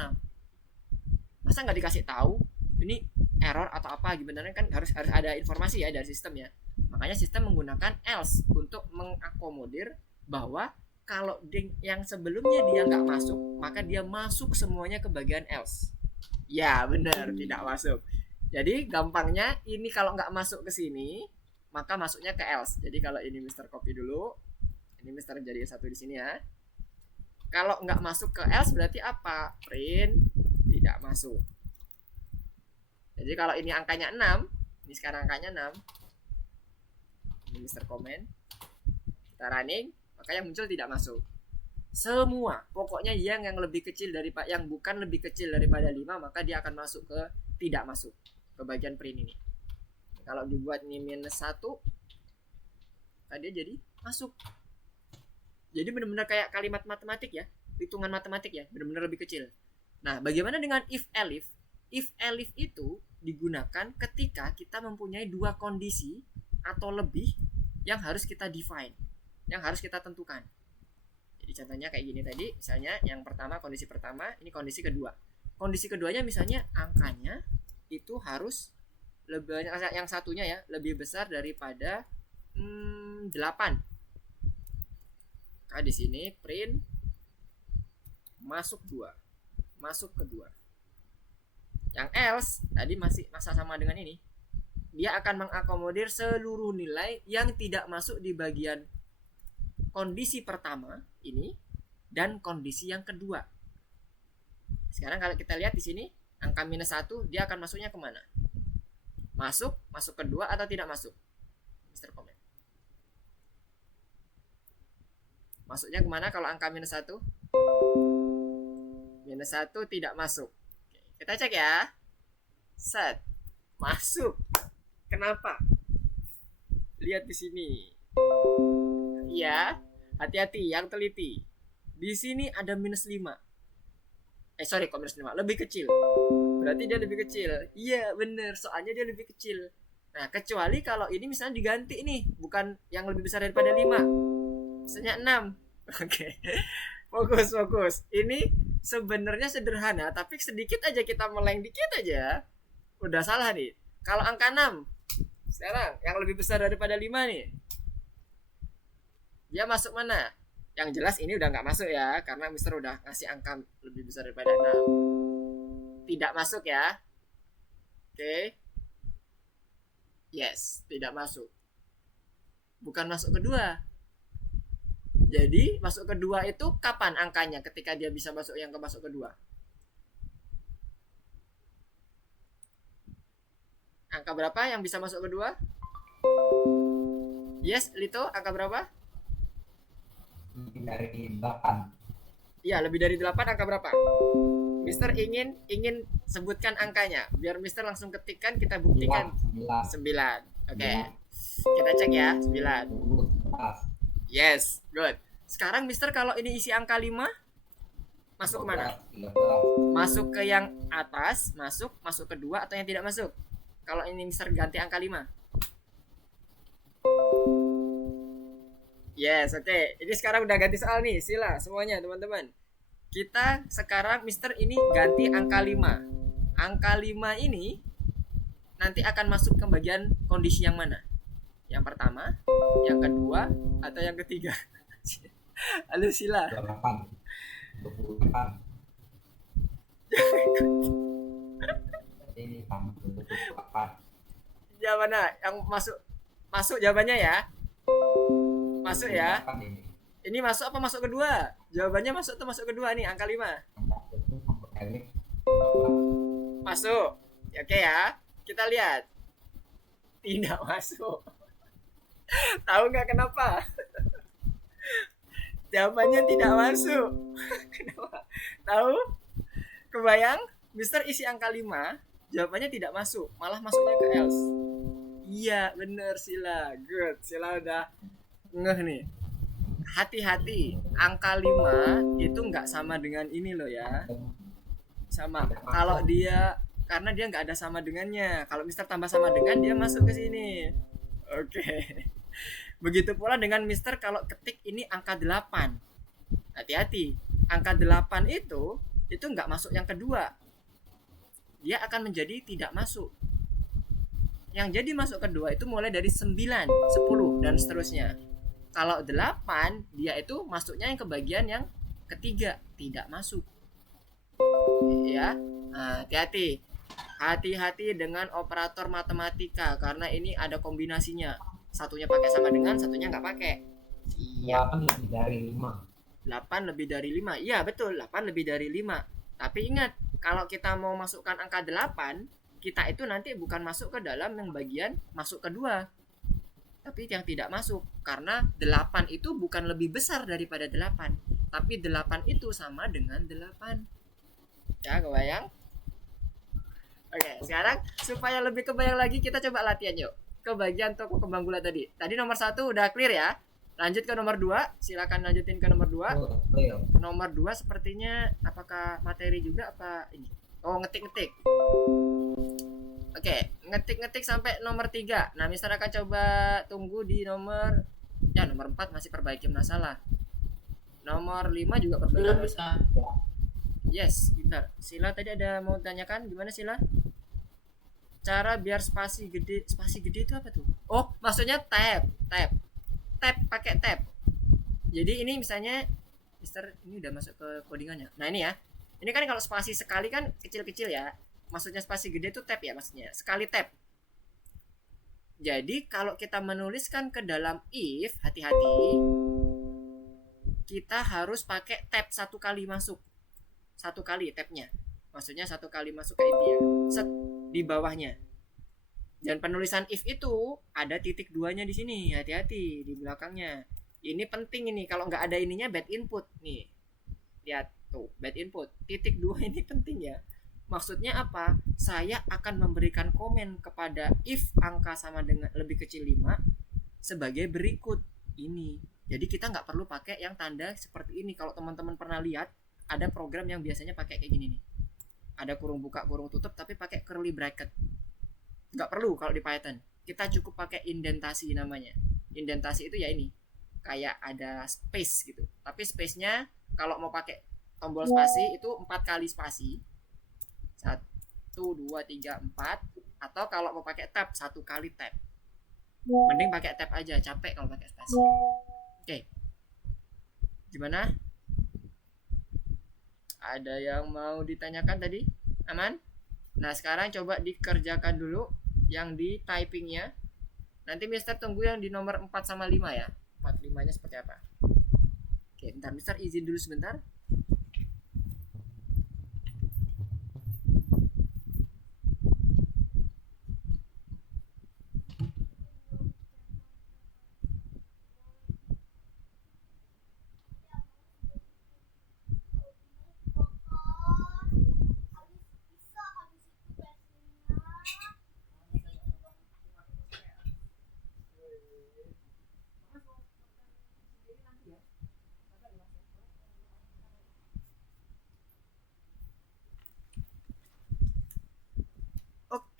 Masa nggak dikasih tahu ini error atau apa? Sebenarnya kan harus ada informasi ya dari sistem ya. Makanya sistem menggunakan else untuk mengakomodir bahwa kalau yang sebelumnya dia nggak masuk, maka dia masuk semuanya ke bagian else. Ya benar, tidak masuk. Jadi gampangnya ini kalau nggak masuk ke sini, maka masuknya ke else. Jadi kalau ini Mister copy dulu, ini Mister jadi satu di sini ya. Kalau nggak masuk ke else berarti apa? Print tidak masuk. Jadi kalau ini angkanya 6, ini sekarang angkanya 6. Ini Mister komen. Kita running, maka yang muncul tidak masuk. Semua, pokoknya yang lebih kecil daripada yang bukan lebih kecil daripada 5, maka dia akan masuk ke tidak masuk ke bagian print ini. Kalau dibuat ini -1, maka dia jadi masuk. Jadi benar-benar kayak kalimat matematik ya, hitungan matematik ya, benar-benar lebih kecil. Nah, bagaimana dengan if elif? If elif itu digunakan ketika kita mempunyai dua kondisi atau lebih yang harus kita define, yang harus kita tentukan. Jadi contohnya kayak gini tadi, misalnya yang pertama, kondisi pertama, ini kondisi kedua. Kondisi keduanya misalnya angkanya itu harus lebih banyak, yang satunya ya, lebih besar daripada 8. Nah, di sini print masuk 2, masuk ke 2. Yang else tadi masih sama dengan ini. Dia akan mengakomodir seluruh nilai yang tidak masuk di bagian kondisi pertama ini dan kondisi yang kedua. Sekarang kalau kita lihat di sini angka -1 dia akan masuknya kemana? Masuk kedua atau tidak masuk? Mister komen. Masuknya kemana kalau angka -1? -1 tidak masuk. Oke, kita cek ya. Set. Masuk. Kenapa? Lihat di sini. Iya, hati-hati yang teliti. Di sini ada -5. Kok -5? Lebih kecil. Berarti dia lebih kecil. Iya, bener. Soalnya dia lebih kecil. Nah, kecuali kalau ini misalnya diganti nih, bukan yang lebih besar daripada 5. Misalnya 6. Oke. Fokus. Ini sebenarnya sederhana, tapi sedikit aja kita meleng dikit aja, udah salah nih. Kalau angka 6, sekarang yang lebih besar daripada 5 nih, dia masuk mana? Yang jelas ini udah nggak masuk ya, karena Mister udah ngasih angka lebih besar daripada 6. Tidak masuk ya. Oke. Yes, tidak masuk. Bukan masuk kedua. Jadi masuk kedua itu kapan angkanya ketika dia bisa masuk yang ke masuk kedua? Angka berapa yang bisa masuk kedua? Yes, Lito, angka berapa? Lebih dari 8. Iya, lebih dari 8, angka berapa? Mister ingin sebutkan angkanya biar Mister langsung ketikkan, kita buktikan. 9. 9. Oke. Kita cek ya, 9. 11. Yes, good. Sekarang Mister kalau ini isi angka 5, masuk kemana? 13. Masuk ke yang atas, masuk ke 2 atau yang tidak masuk? Kalau ini Mister ganti angka 5. Yes, oke. Ini sekarang udah ganti soal nih. Sila semuanya teman-teman. Kita sekarang Mister ini ganti angka 5. Angka 5 ini nanti akan masuk ke bagian kondisi yang mana? Yang pertama, yang kedua, atau yang ketiga? Halo Sila. 28. 28. Ini sama 28. Jawabannya yang masuk jawabannya ya. Masuk ya. 28 ini. Ini masuk apa masuk kedua? Jawabannya masuk atau masuk kedua nih angka 5? Angka itu elit. Masuk. Oke ya. Kita lihat. Tidak masuk. Tahu nggak kenapa? Jawabannya tidak masuk. Kenapa? Tahu? Kebayang? Mister isi angka 5, jawabannya tidak masuk, malah masuknya ke else. Iya, bener Sila. Good. Sila udah ngeh nih. Hati-hati, angka 5 itu nggak sama dengan ini loh ya. Sama. Kalau dia karena dia nggak ada sama dengannya. Kalau Mister tambah sama dengan, dia masuk ke sini. Oke. Begitu pula dengan Mister kalau ketik ini angka 8. Hati-hati. Angka 8 itu nggak masuk yang kedua. Dia akan menjadi tidak masuk. Yang jadi masuk kedua itu mulai dari 9, 10 dan seterusnya. Kalau 8 dia itu masuknya yang ke bagian yang ketiga, tidak masuk. Ya. Nah, hati-hati. Hati-hati dengan operator matematika karena ini ada kombinasinya. Satunya pakai sama dengan, satunya nggak pakai. Iya. 8 lebih dari 5. 8 lebih dari 5. Iya, betul. 8 lebih dari 5. Tapi ingat, kalau kita mau masukkan angka 8, kita itu nanti bukan masuk ke dalam yang bagian masuk kedua. Tapi yang tidak masuk. Karena 8 itu bukan lebih besar daripada 8. Tapi 8 itu sama dengan 8. Ya, kebayang? Oke, sekarang supaya lebih kebayang lagi, kita coba latihan yuk. Ke bagian toko kembang gula tadi. Tadi nomor 1 udah clear ya. Lanjut ke nomor 2. Silakan lanjutin ke nomor 2. Nomor 2 sepertinya apakah materi juga apa ini? Oh, ngetik-ngetik. Oke, ngetik-ngetik sampai nomor 3. Nah, Mister akan coba tunggu di nomor 4 masih perbaiki masalah. Nomor 5 juga perbaiki masalah. Yes, bentar. Sila tadi ada mau tanyakan gimana Sila? Cara biar spasi gede itu apa tuh? Oh, maksudnya tab pakai tab. Jadi ini misalnya Mister ini udah masuk ke codingannya. Nah, ini ya. Ini kan kalau spasi sekali kan kecil-kecil ya. Maksudnya spasi gede itu tab ya maksudnya. Sekali tab. Jadi kalau kita menuliskan ke dalam if, hati-hati. Kita harus pakai tab 1 kali masuk. 1 kali tabnya. Maksudnya 1 kali masuk ke ini ya. Set di bawahnya. Dan penulisan if itu ada titik 2-nya di sini, hati-hati di belakangnya. Ini penting ini, kalau nggak ada ininya bad input nih. Lihat tuh, bad input. Titik 2 ini penting ya. Maksudnya apa? Saya akan memberikan komen kepada if angka sama dengan lebih kecil 5 sebagai berikut ini. Jadi kita nggak perlu pakai yang tanda seperti ini. Kalau teman-teman pernah lihat, ada program yang biasanya pakai kayak gini nih. Ada kurung buka, kurung tutup, tapi pakai curly bracket. Nggak perlu kalau di Python. Kita cukup pakai indentasi namanya. Indentasi itu ya ini. Kayak ada space gitu. Tapi space-nya kalau mau pakai tombol spasi itu 4 kali spasi. 1, 2, 3, 4. Atau kalau mau pakai tab, 1 kali tab. Mending pakai tab aja, capek kalau pakai spasi. Oke. Gimana? Ada yang mau ditanyakan tadi? Aman? Nah, sekarang coba dikerjakan dulu yang di typingnya. Nanti Mister tunggu yang di nomor 4 sama 5 ya. 4, 5-nya seperti apa? Oke, bentar Mister izin dulu sebentar.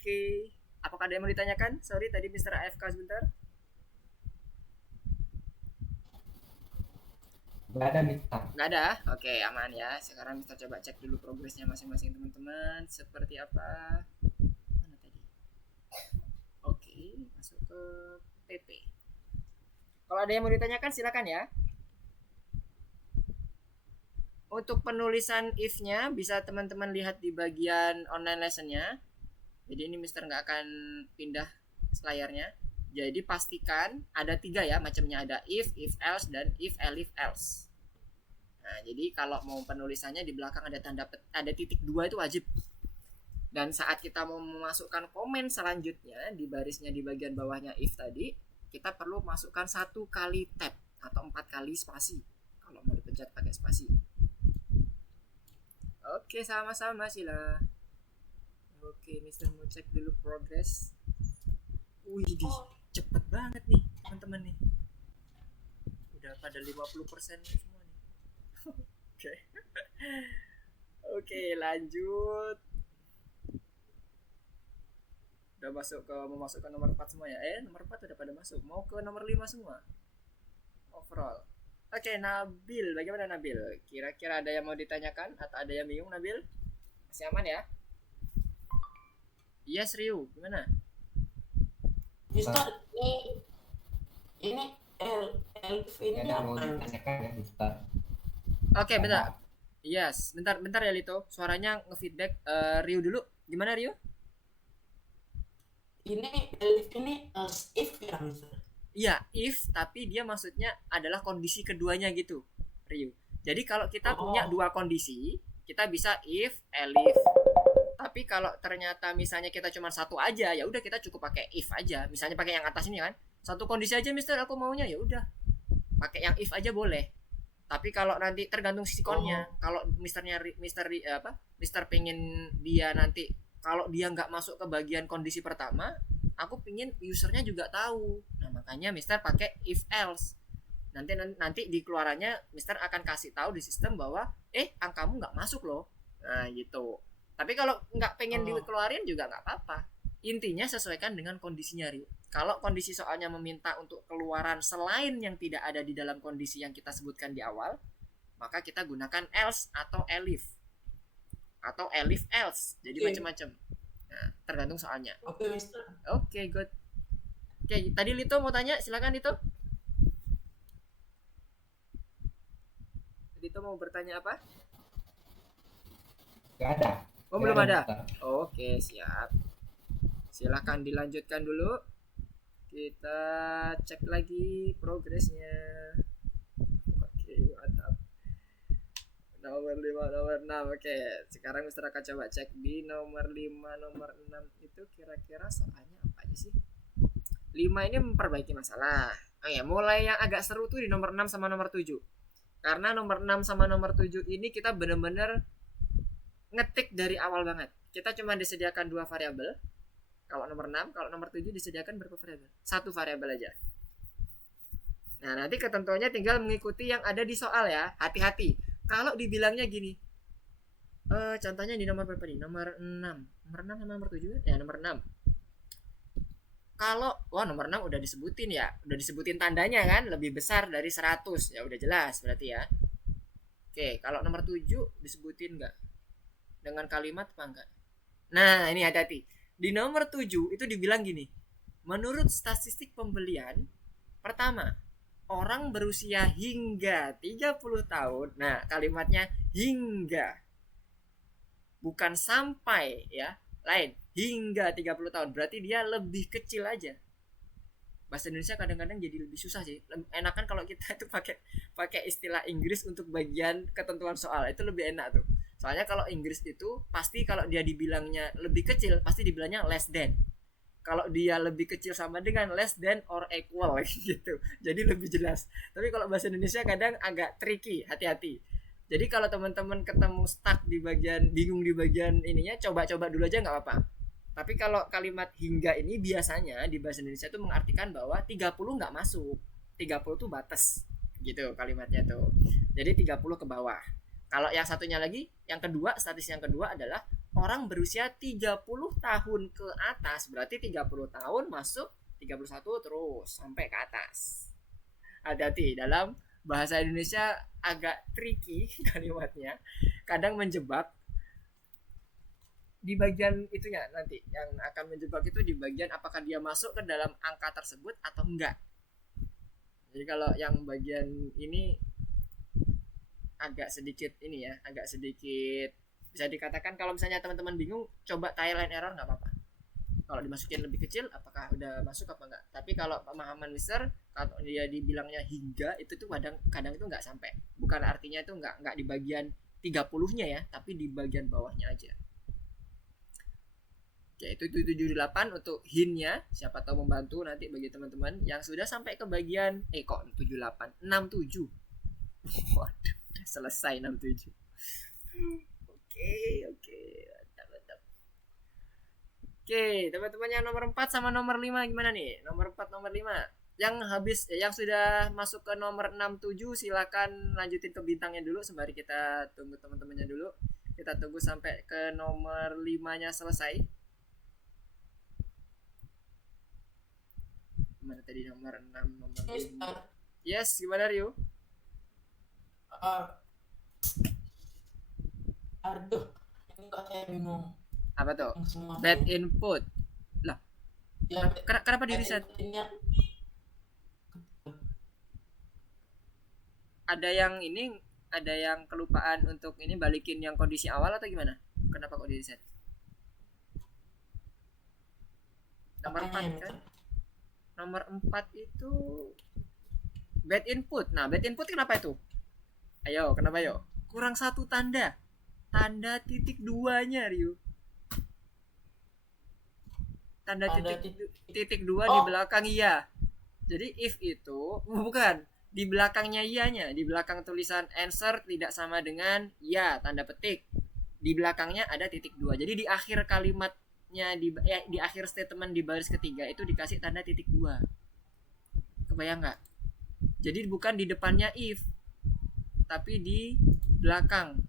Oke. Apakah ada yang mau ditanyakan? Sorry tadi Mr. AFK sebentar. Nggak ada Mister. Nggak ada? Oke, aman ya. Sekarang Mister coba cek dulu progresnya masing-masing teman-teman. Seperti apa? Mana tadi? Oke, masuk ke PP. Kalau ada yang mau ditanyakan silakan ya. Untuk penulisan if-nya bisa teman-teman lihat di bagian online lesson-nya. Jadi ini Mister nggak akan pindah layarnya. Jadi pastikan ada 3 ya macamnya, ada if else, dan if else. Nah, jadi kalau mau penulisannya di belakang ada ada titik 2 itu wajib. Dan saat kita mau memasukkan komen selanjutnya di barisnya di bagian bawahnya if tadi, kita perlu masukkan 1 kali tab atau 4 kali spasi kalau mau dipencet pakai spasi. Oke, sama-sama sila. Oke, Mister mau cek dulu progres. Wih, cepet banget nih teman-teman nih. Udah pada 50% semua nih. Oke. Oke, lanjut. Udah mau masuk ke nomor 4 semua ya. Nomor 4 udah pada masuk. Mau ke nomor 5 semua. Overall. Oke, Nabil, bagaimana Nabil? Kira-kira ada yang mau ditanyakan atau ada yang bingung Nabil? Masih aman ya? Yes, Ryu, gimana? Mister, ini elf ini Nggak ada yang mau apa? ditanyakan ya Mister. Oke, bentar. Yes, bentar ya Lito. Suaranya ngefeedback. Ryu dulu. Gimana Ryu? Ini elf ini as if ya Mister. Iya, if, tapi dia maksudnya adalah kondisi keduanya gitu, Ryu. Jadi kalau kita punya 2 kondisi, kita bisa if, elif. Tapi kalau ternyata misalnya kita cuma 1 aja, ya udah kita cukup pakai if aja. Misalnya pakai yang atas ini kan, 1 kondisi aja Mister aku maunya, ya udah pakai yang if aja boleh. Tapi kalau nanti tergantung sikonnya. Kalau Mister pengen dia nanti kalau dia nggak masuk ke bagian kondisi pertama, aku pingin usernya juga tahu. Nah makanya Mister pakai if else. Nanti di keluarannya Mister akan kasih tahu di sistem bahwa angkamu nggak masuk loh. Nah gitu. Tapi kalau nggak pengen dikeluarin juga nggak apa-apa. Intinya sesuaikan dengan kondisinya Rio. Kalau kondisi soalnya meminta untuk keluaran selain yang tidak ada di dalam kondisi yang kita sebutkan di awal, maka kita gunakan else atau elif atau elif else. Jadi macam-macam. Nah, tergantung soalnya. Oke Mister. Oke, good. Oke, tadi Lito mau tanya, silakan Lito. Lito mau bertanya apa? Nggak ada. Oh, Nggak belum ada. Mister. Oke, siap. Silakan dilanjutkan dulu. Kita cek lagi progresnya. Oke, mantap. Nomor 5, nomor 6. Oke, sekarang Mister akan coba cek di nomor 5, nomor 6 itu kira-kira soalnya apa aja sih? 5 ini memperbaiki masalah. Oh ya, mulai yang agak seru tuh di nomor 6 sama nomor 7. Karena nomor 6 sama nomor 7 ini kita benar-benar ngetik dari awal banget. Kita cuma disediakan 2 variabel. Kalau nomor 6, kalau nomor 7 disediakan berapa variabel? 1 variabel aja. Nah, nanti ketentuannya tinggal mengikuti yang ada di soal ya. Hati-hati. Kalau dibilangnya gini, contohnya di nomor berapa nih? Nomor 6. Nomor 6 sama nomor 7 ya, nomor 6. Kalau nomor 6 udah disebutin ya, udah disebutin tandanya kan, lebih besar dari 100. Ya udah jelas berarti ya. Oke, kalau nomor 7 disebutin enggak? Dengan kalimat apa enggak? Nah, ini hati-hati. Di nomor 7 itu dibilang gini. Menurut statistik pembelian, pertama, orang berusia hingga 30 tahun. Nah, kalimatnya hingga. Bukan sampai ya. Lain, hingga 30 tahun. Berarti dia lebih kecil aja. Bahasa Indonesia kadang-kadang jadi lebih susah sih. Enakan kalau kita itu pakai istilah Inggris untuk bagian ketentuan soal. Itu lebih enak tuh. Soalnya kalau Inggris itu pasti kalau dia dibilangnya lebih kecil pasti dibilangnya less than. Kalau dia lebih kecil sama dengan less than or equal gitu. Jadi lebih jelas. Tapi kalau bahasa Indonesia kadang agak tricky, hati-hati. Jadi kalau teman-teman ketemu stuck di bagian bingung di bagian ininya, coba-coba dulu aja nggak apa-apa. Tapi kalau kalimat hingga ini biasanya di bahasa Indonesia itu mengartikan bahwa 30 nggak masuk. 30 tuh batas gitu kalimatnya tuh. Jadi 30 ke bawah. Kalau yang satunya lagi, yang kedua, statis yang kedua adalah orang berusia 30 tahun ke atas, berarti 30 tahun masuk 31 terus sampai ke atas. Hati-hati, dalam bahasa Indonesia agak tricky kalimatnya, kadang menjebak. Di bagian itunya nanti yang akan menjebak itu di bagian apakah dia masuk ke dalam angka tersebut atau enggak. Jadi kalau yang bagian ini agak sedikit ini ya, agak sedikit bisa dikatakan kalau misalnya teman-teman bingung, coba trial and error nggak apa-apa. Kalau dimasukin lebih kecil apakah udah masuk apa enggak. Tapi kalau pemahaman Mister, kalau dia dibilangnya hingga itu tuh kadang itu nggak sampai. Bukan artinya itu nggak di bagian 30-nya ya, tapi di bagian bawahnya aja. Oke, itu 78 untuk hintnya. Siapa tahu membantu nanti bagi teman-teman yang sudah sampai ke bagian 78, 67. Waduh, udah selesai 67. Oke, mantap. Oke, teman-teman yang nomor 4 sama nomor 5 gimana nih? Nomor 4, nomor 5. Yang sudah masuk ke nomor 67 silakan lanjutin ke bintangnya dulu sembari kita tunggu teman-temannya dulu. Kita tunggu sampai ke nomor 5-nya selesai. Gimana tadi nomor 6, nomor 5? Yes, gimana Rio? Aduh, ini kok saya bingung. Apa tuh? Yang semua Bad ini. input. Lah, Ya, kenapa di reset? ini Ada yang kelupaan untuk ini balikin yang kondisi awal atau gimana? Kenapa kok di reset? Nomor 4 kan? Nomor 4 itu bad input. Nah, bad input kenapa itu? Ayo, kenapa yo? Kurang satu tanda. Tanda titik 2-nya, Rio. Tanda titik 2 di belakang iya. Jadi if itu bukan di belakangnya iyanya, di belakang tulisan answer tidak sama dengan ya tanda petik. Di belakangnya ada titik 2. Jadi di akhir kalimatnya di akhir statement di baris ketiga itu dikasih tanda titik 2. Kebayang nggak? Jadi bukan di depannya if, tapi di belakang.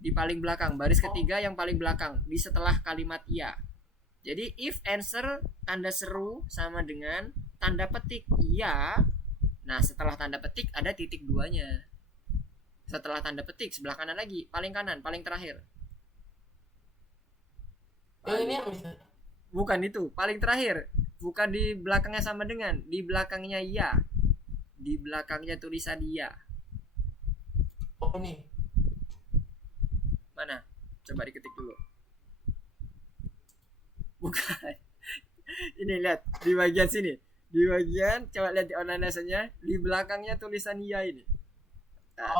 Di paling belakang, baris ketiga yang paling belakang, di setelah kalimat iya. Jadi if answer tanda seru sama dengan tanda petik iya. Nah, setelah tanda petik ada titik 2-nya. Setelah tanda petik sebelah kanan lagi, paling kanan, paling terakhir. ini yang bisa. Bukan itu, paling terakhir. Bukan di belakangnya sama dengan, di belakangnya iya. Di belakangnya tulisan iya. Oh, ini. Mana? Coba diketik dulu. Bukan. Ini lihat di bagian sini. Di bagian coba lihat di online lessonnya, di belakangnya tulisan iya ini. Nah,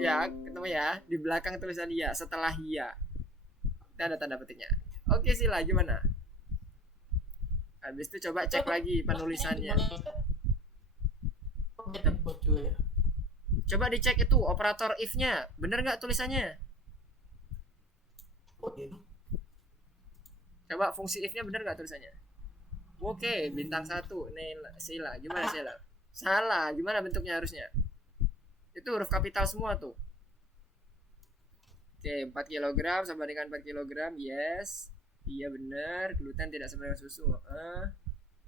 ya, ketemu ya. Di belakang tulisan iya, setelah iya. Itu ada tanda petiknya. Oke, Sila, gimana? Habis itu coba cek lagi penulisannya. Coba dicek itu operator if-nya, bener nggak tulisannya? Coba fungsi if-nya bener nggak tulisannya? Oke, bintang 1. Nih, Sila, gimana Sila? Salah, gimana bentuknya harusnya? Itu huruf kapital semua tuh. Oke, 4 kg sama dengan 4 kg, yes. Iya bener, gluten tidak sama dengan susu.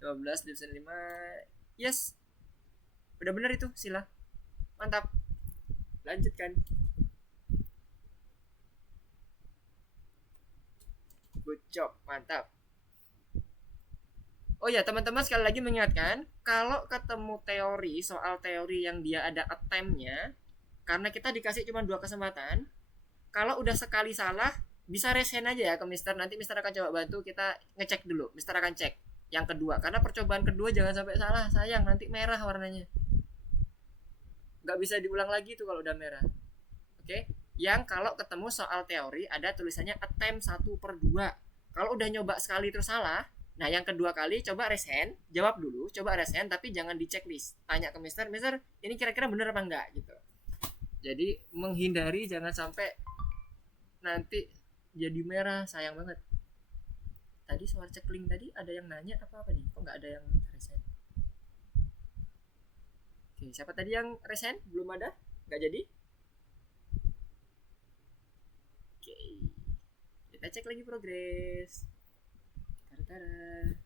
15 division 5, yes. Udah bener itu, Sila. Mantap. Lanjutkan. Good job, mantap. Oh ya, teman-teman sekali lagi mengingatkan, kalau ketemu soal teori yang dia ada attempt-nya, karena kita dikasih cuma 2 kesempatan, kalau udah sekali salah, bisa resen aja ya ke Mister. Nanti Mister akan coba bantu, kita ngecek dulu. Mister akan cek yang kedua, karena percobaan kedua jangan sampai salah, sayang nanti merah warnanya. Nggak bisa diulang lagi tuh kalau udah merah. Oke? Yang kalau ketemu soal teori ada tulisannya attempt 1/2. Kalau udah nyoba sekali terus salah, nah yang kedua kali coba resen, jawab dulu, coba resen tapi jangan di checklist. Tanya ke Mister, ini kira-kira bener apa enggak gitu. Jadi menghindari jangan sampai nanti jadi merah, sayang banget. Tadi soal cekling tadi ada yang nanya apa nih? Kok nggak ada yang resen? Oke, siapa tadi yang resen? Belum ada? Nggak jadi? Oke. Kita cek lagi progres. Tara-tara.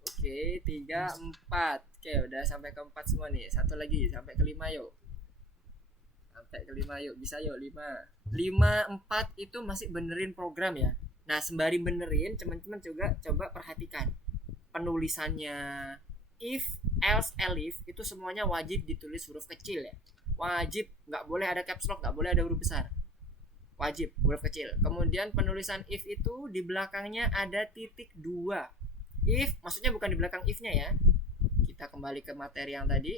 Oke, 3, 4. Oke, udah sampai ke 4 semua nih. Satu lagi, sampai ke 5 yuk. Sampai ke 5 yuk, bisa yuk 5. 5, 4 itu masih benerin program ya. Nah, sembari benerin, teman-teman juga coba perhatikan penulisannya. If, else, elif itu semuanya wajib ditulis huruf kecil ya. Wajib, nggak boleh ada caps lock, nggak boleh ada huruf besar. Wajib huruf kecil. Kemudian penulisan if itu di belakangnya ada titik 2. If maksudnya bukan di belakang if-nya ya. Kita kembali ke materi yang tadi.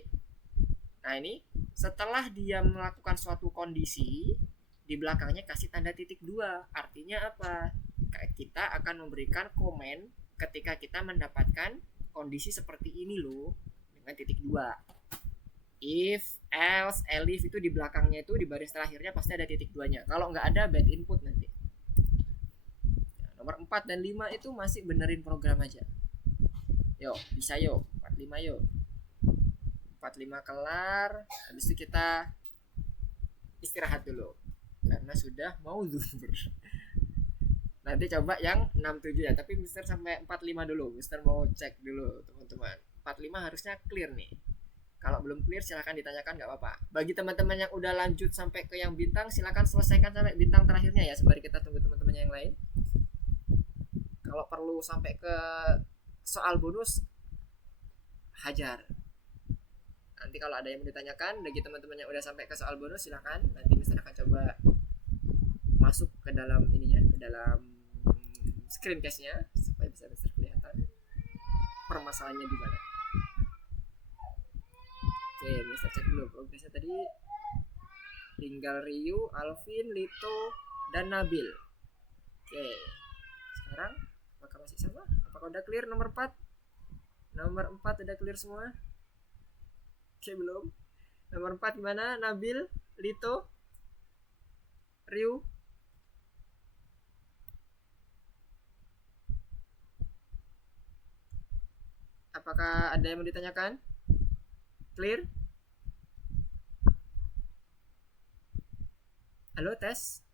Nah, ini setelah dia melakukan suatu kondisi, di belakangnya kasih tanda titik 2. Artinya apa? Kita akan memberikan komen ketika kita mendapatkan kondisi seperti ini loh, dengan titik 2. If, else, elif itu di belakangnya itu di baris terakhirnya pasti ada titik 2-nya. Kalau nggak ada bad input nanti. Nomor 4 dan 5 itu masih benerin program aja. Yuk, bisa yuk. 45 yuk. 45 kelar. Habis itu kita istirahat dulu. Karena sudah mau zuhur. Nanti coba yang 67 ya. Tapi Mister sampai 45 dulu. Mister mau cek dulu teman-teman. 45 harusnya clear nih. Kalau belum clear silahkan ditanyakan, nggak apa-apa. Bagi teman-teman yang udah lanjut sampai ke yang bintang, silahkan selesaikan sampai bintang terakhirnya ya. Sembari kita tunggu teman-teman yang lain. Kalau perlu sampai ke soal bonus, hajar. Nanti kalau ada yang mau ditanyakan, bagi teman-teman yang udah sampai ke soal bonus, silahkan. Nanti Mister akan coba masuk ke dalam ininya, ke dalam screencast-nya supaya bisa Mister kelihatan permasalahannya di mana. Oke, Mister cek dulu progresnya tadi. Tinggal Ryu, Alvin, Lito, dan Nabil. Oke, sekarang apakah masih sama? Apakah udah clear nomor 4? Nomor 4 udah clear semua? Oke, belum. Nomor 4 gimana? Nabil, Lito, Ryu. Apakah ada yang mau ditanyakan? Clear? Halo, tes.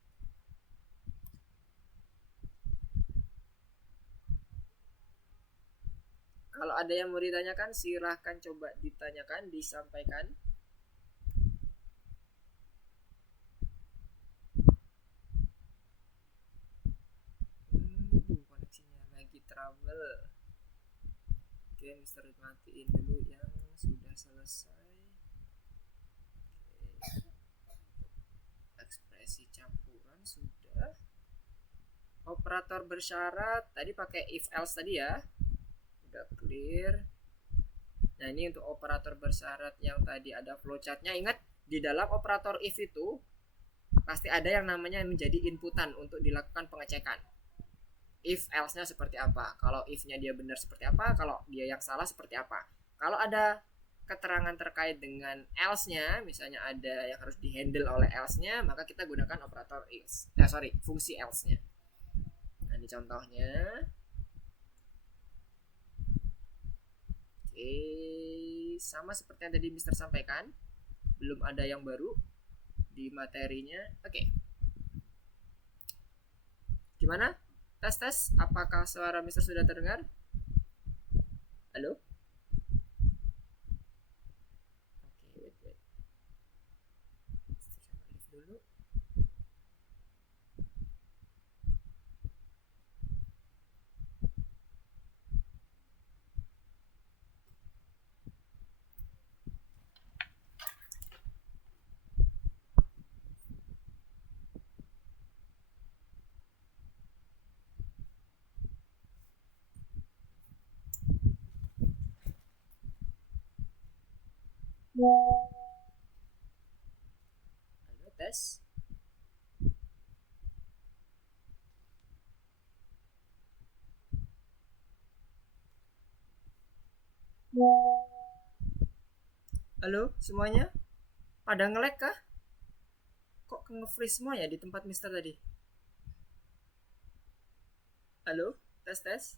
Kalau ada yang mau ditanyakan, silahkan coba ditanyakan, disampaikan. Koneksinya lagi trouble. Oke, Mister matiin dulu yang sudah selesai. Oke. Ekspresi campuran sudah. Operator bersyarat tadi pakai if else tadi ya. Udah clear. Nah, ini untuk operator bersyarat yang tadi ada flowchartnya. Ingat, di dalam operator if itu pasti ada yang namanya menjadi inputan untuk dilakukan pengecekan. If else-nya seperti apa, kalau if-nya dia benar seperti apa, kalau dia yang salah seperti apa. Kalau ada keterangan terkait dengan else-nya, misalnya ada yang harus dihandle oleh else-nya, maka kita gunakan operator else. Fungsi else-nya. Nah, ini contohnya. Oke, sama seperti yang tadi Mister sampaikan, belum ada yang baru di materinya. Oke. Gimana? Tes. Apakah suara Mister sudah terdengar? Halo? Oke, wait. Mister coba lift dulu. Halo, tes. Halo semuanya, pada nge-lag kah? Kok nge-freeze semua ya di tempat Mister tadi? Halo, tes.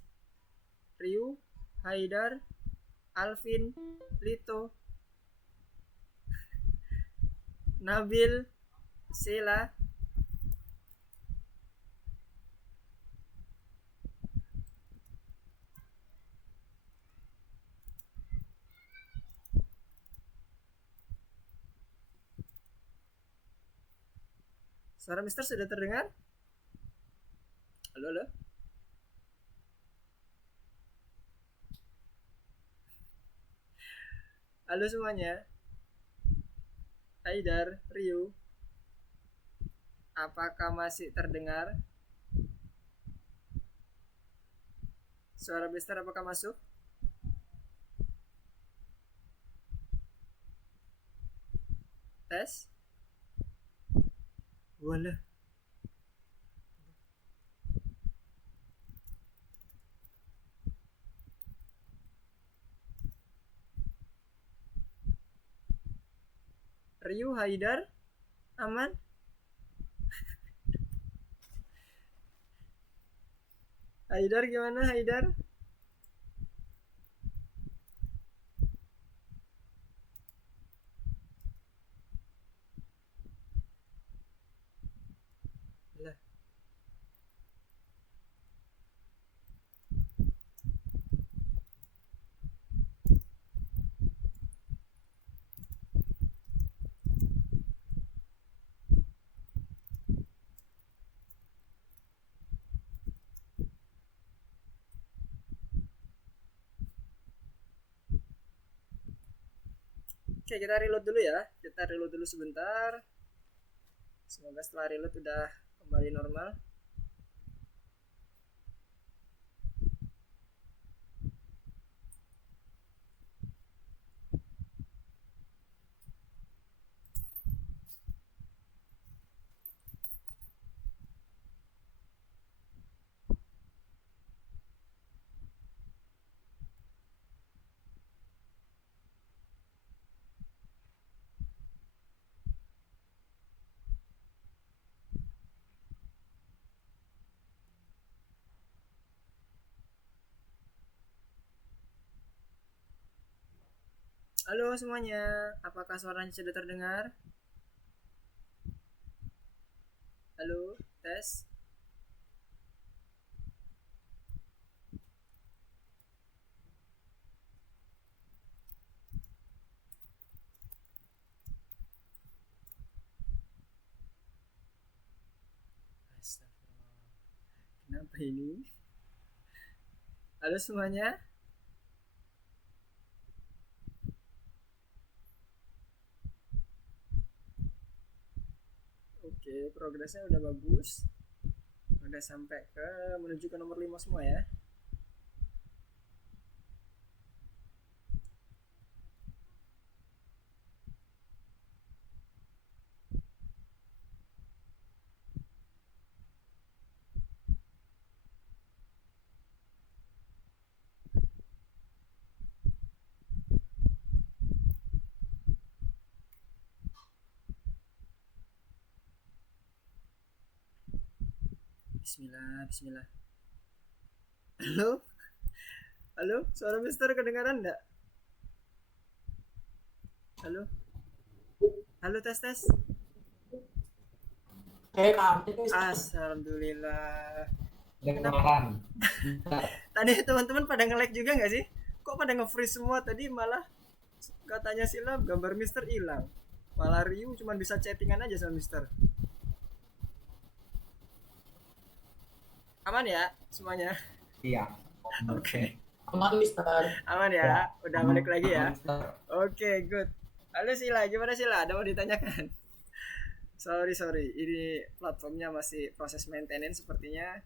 Ryu, Haidar, Alvin, Lito, Nabil, Sila. Suara Mister sudah terdengar? Halo, halo. Halo semuanya. Haidar, Ryu. Apakah masih terdengar? Suara Mister apakah masuk? Tes. Walah. Ryu, Haidar, aman? Haidar gimana, Haidar? Lah. Oke, kita reload dulu ya. Kita reload dulu sebentar. Semoga setelah reload udah kembali normal. Halo semuanya, apakah suaranya sudah terdengar? Halo, tes. Astagfirullah. Kenapa ini? Halo semuanya. Oke, progresnya udah bagus. Udah sampai ke menuju ke nomor 5 semua ya. Bismillah, bismillah. Halo? Halo, suara Mister kedengaran enggak? Halo? Halo, tes tes. Kayak kamu itu Alhamdulillah. Dengaran. Tadi teman-teman pada nge-lag juga nggak sih? Kok pada nge-freeze semua tadi, malah katanya Sila gambar Mister hilang. Malah Ryu cuma bisa chattingan aja sama Mister. Aman ya semuanya? Iya. Oke. aman Mister. Aman ya? Udah balik lagi ya? Mister. Oke, good. Halo Sila, gimana Sila? Ada mau ditanyakan? Sorry, ini platformnya masih proses maintenance sepertinya.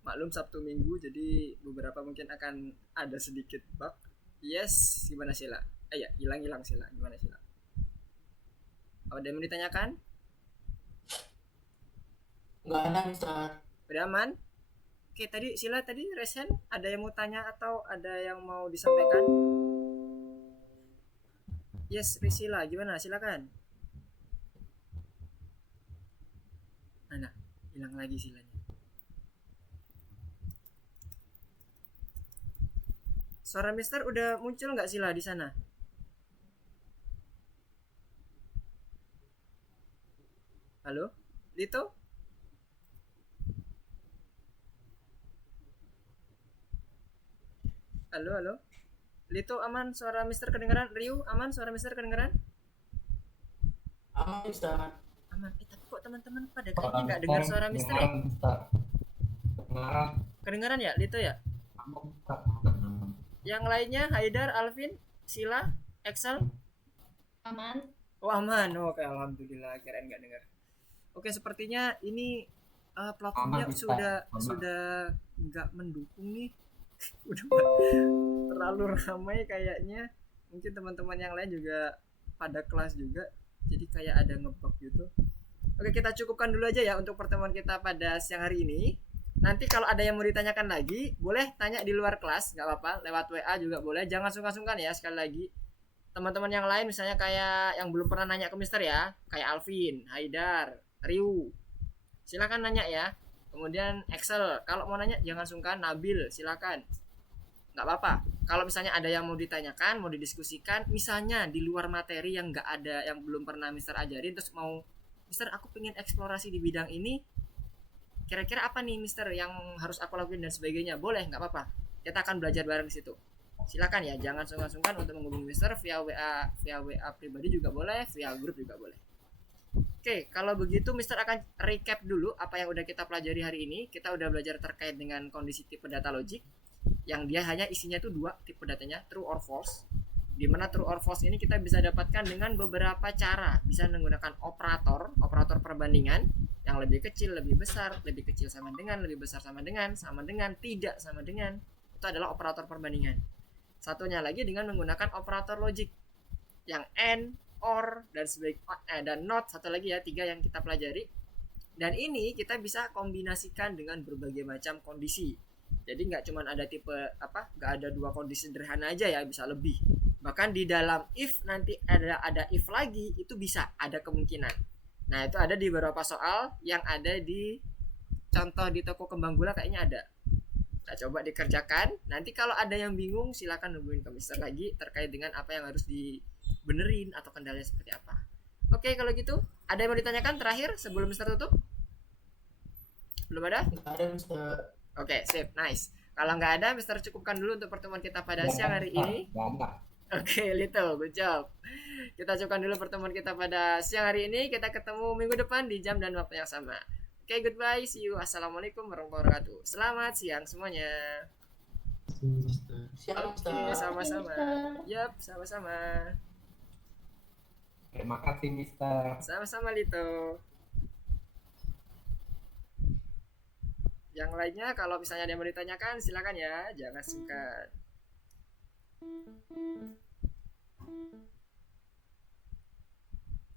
Maklum Sabtu Minggu, jadi beberapa mungkin akan ada sedikit bug. Yes, gimana Sila? Ya, hilang Sila. Gimana Sila? Ada yang mau ditanyakan? Nggak ada Mister. Udah aman? Oke, tadi Sila tadi resen ada yang mau tanya atau ada yang mau disampaikan? Yes, Sila, gimana? Silakan. Nah, hilang lagi Silanya. Suara Mister udah muncul nggak Sila di sana? Halo, Lito? Halo, halo. Lito aman suara Mister kedengaran? Ryu aman suara Mister kedengaran? Aman Mister. Aman. Tapi kok teman-teman pada kayaknya nggak dengar suara Mister ya? Kedengaran. Kedengaran ya, Lito ya? Aman, Mister. Yang lainnya, Haidar, Alvin, Sila, Excel? Aman. Oh aman, oke alhamdulillah, kirain nggak dengar. Oke, sepertinya ini platformnya Aman, Mister. Aman. sudah nggak mendukung nih. Udah terlalu ramai kayaknya. Mungkin teman-teman yang lain juga pada kelas juga, jadi kayak ada ngebug gitu. Oke, kita cukupkan dulu aja ya untuk pertemuan kita pada siang hari ini. Nanti kalau ada yang mau ditanyakan lagi, boleh tanya di luar kelas, nggak apa-apa. Lewat WA juga boleh. Jangan sungkan-sungkan ya, sekali lagi. Teman-teman yang lain misalnya kayak yang belum pernah nanya ke Mister ya, kayak Alvin, Haidar, Ryu, silakan nanya ya. Kemudian Excel, kalau mau nanya jangan sungkan. Nabil, silakan, nggak apa-apa. Kalau misalnya ada yang mau ditanyakan, mau didiskusikan, misalnya di luar materi yang nggak ada, yang belum pernah Mister ajarin, terus mau Mister aku pengen eksplorasi di bidang ini, kira-kira apa nih Mister yang harus aku lakuin dan sebagainya, boleh, nggak apa-apa. Kita akan belajar bareng di situ. Silakan ya, jangan sungkan-sungkan untuk menghubungi Mister via WA pribadi juga boleh, via grup juga boleh. Oke, kalau begitu Mister akan recap dulu apa yang udah kita pelajari hari ini. Kita udah belajar terkait dengan kondisi tipe data logik, yang dia hanya isinya tuh dua tipe datanya, true or false. Dimana true or false ini kita bisa dapatkan dengan beberapa cara. Bisa menggunakan operator perbandingan yang lebih kecil, lebih besar, lebih kecil sama dengan, lebih besar sama dengan, tidak sama dengan. Itu adalah operator perbandingan. Satunya lagi dengan menggunakan operator logik yang and, or, dan not. Satu lagi ya, 3 yang kita pelajari. Dan ini kita bisa kombinasikan dengan berbagai macam kondisi. Jadi nggak cuma ada tipe nggak ada 2 kondisi sederhana aja ya, bisa lebih. Bahkan di dalam if nanti ada if lagi, itu bisa ada kemungkinan. Nah itu ada di beberapa soal yang ada di contoh di toko kembang gula kayaknya ada. Nah, coba dikerjakan. Nanti kalau ada yang bingung silakan hubungin ke Mister lagi terkait dengan apa yang harus dibenerin atau kendalanya seperti apa. Oke, kalau gitu ada yang mau ditanyakan terakhir sebelum Mister tutup? Belum ada? Nggak ada Mister. Oke, sip, nice. Kalau nggak ada, Mister cukupkan dulu untuk pertemuan kita pada siang hari ini. Oke, Lito, good job. Kita cukupkan dulu pertemuan kita pada siang hari ini. Kita ketemu minggu depan di jam dan waktu yang sama. Oke, goodbye, see you. Assalamualaikum warahmatullahi wabarakatuh. Selamat siang semuanya. Mister. Siap Mister. Oke, sama-sama. Mister. Yap, sama-sama. Terima kasih, Mister. Sama-sama, Lito. Yang lainnya kalau misalnya ada yang mau ditanyakan silakan ya, jangan sungkan.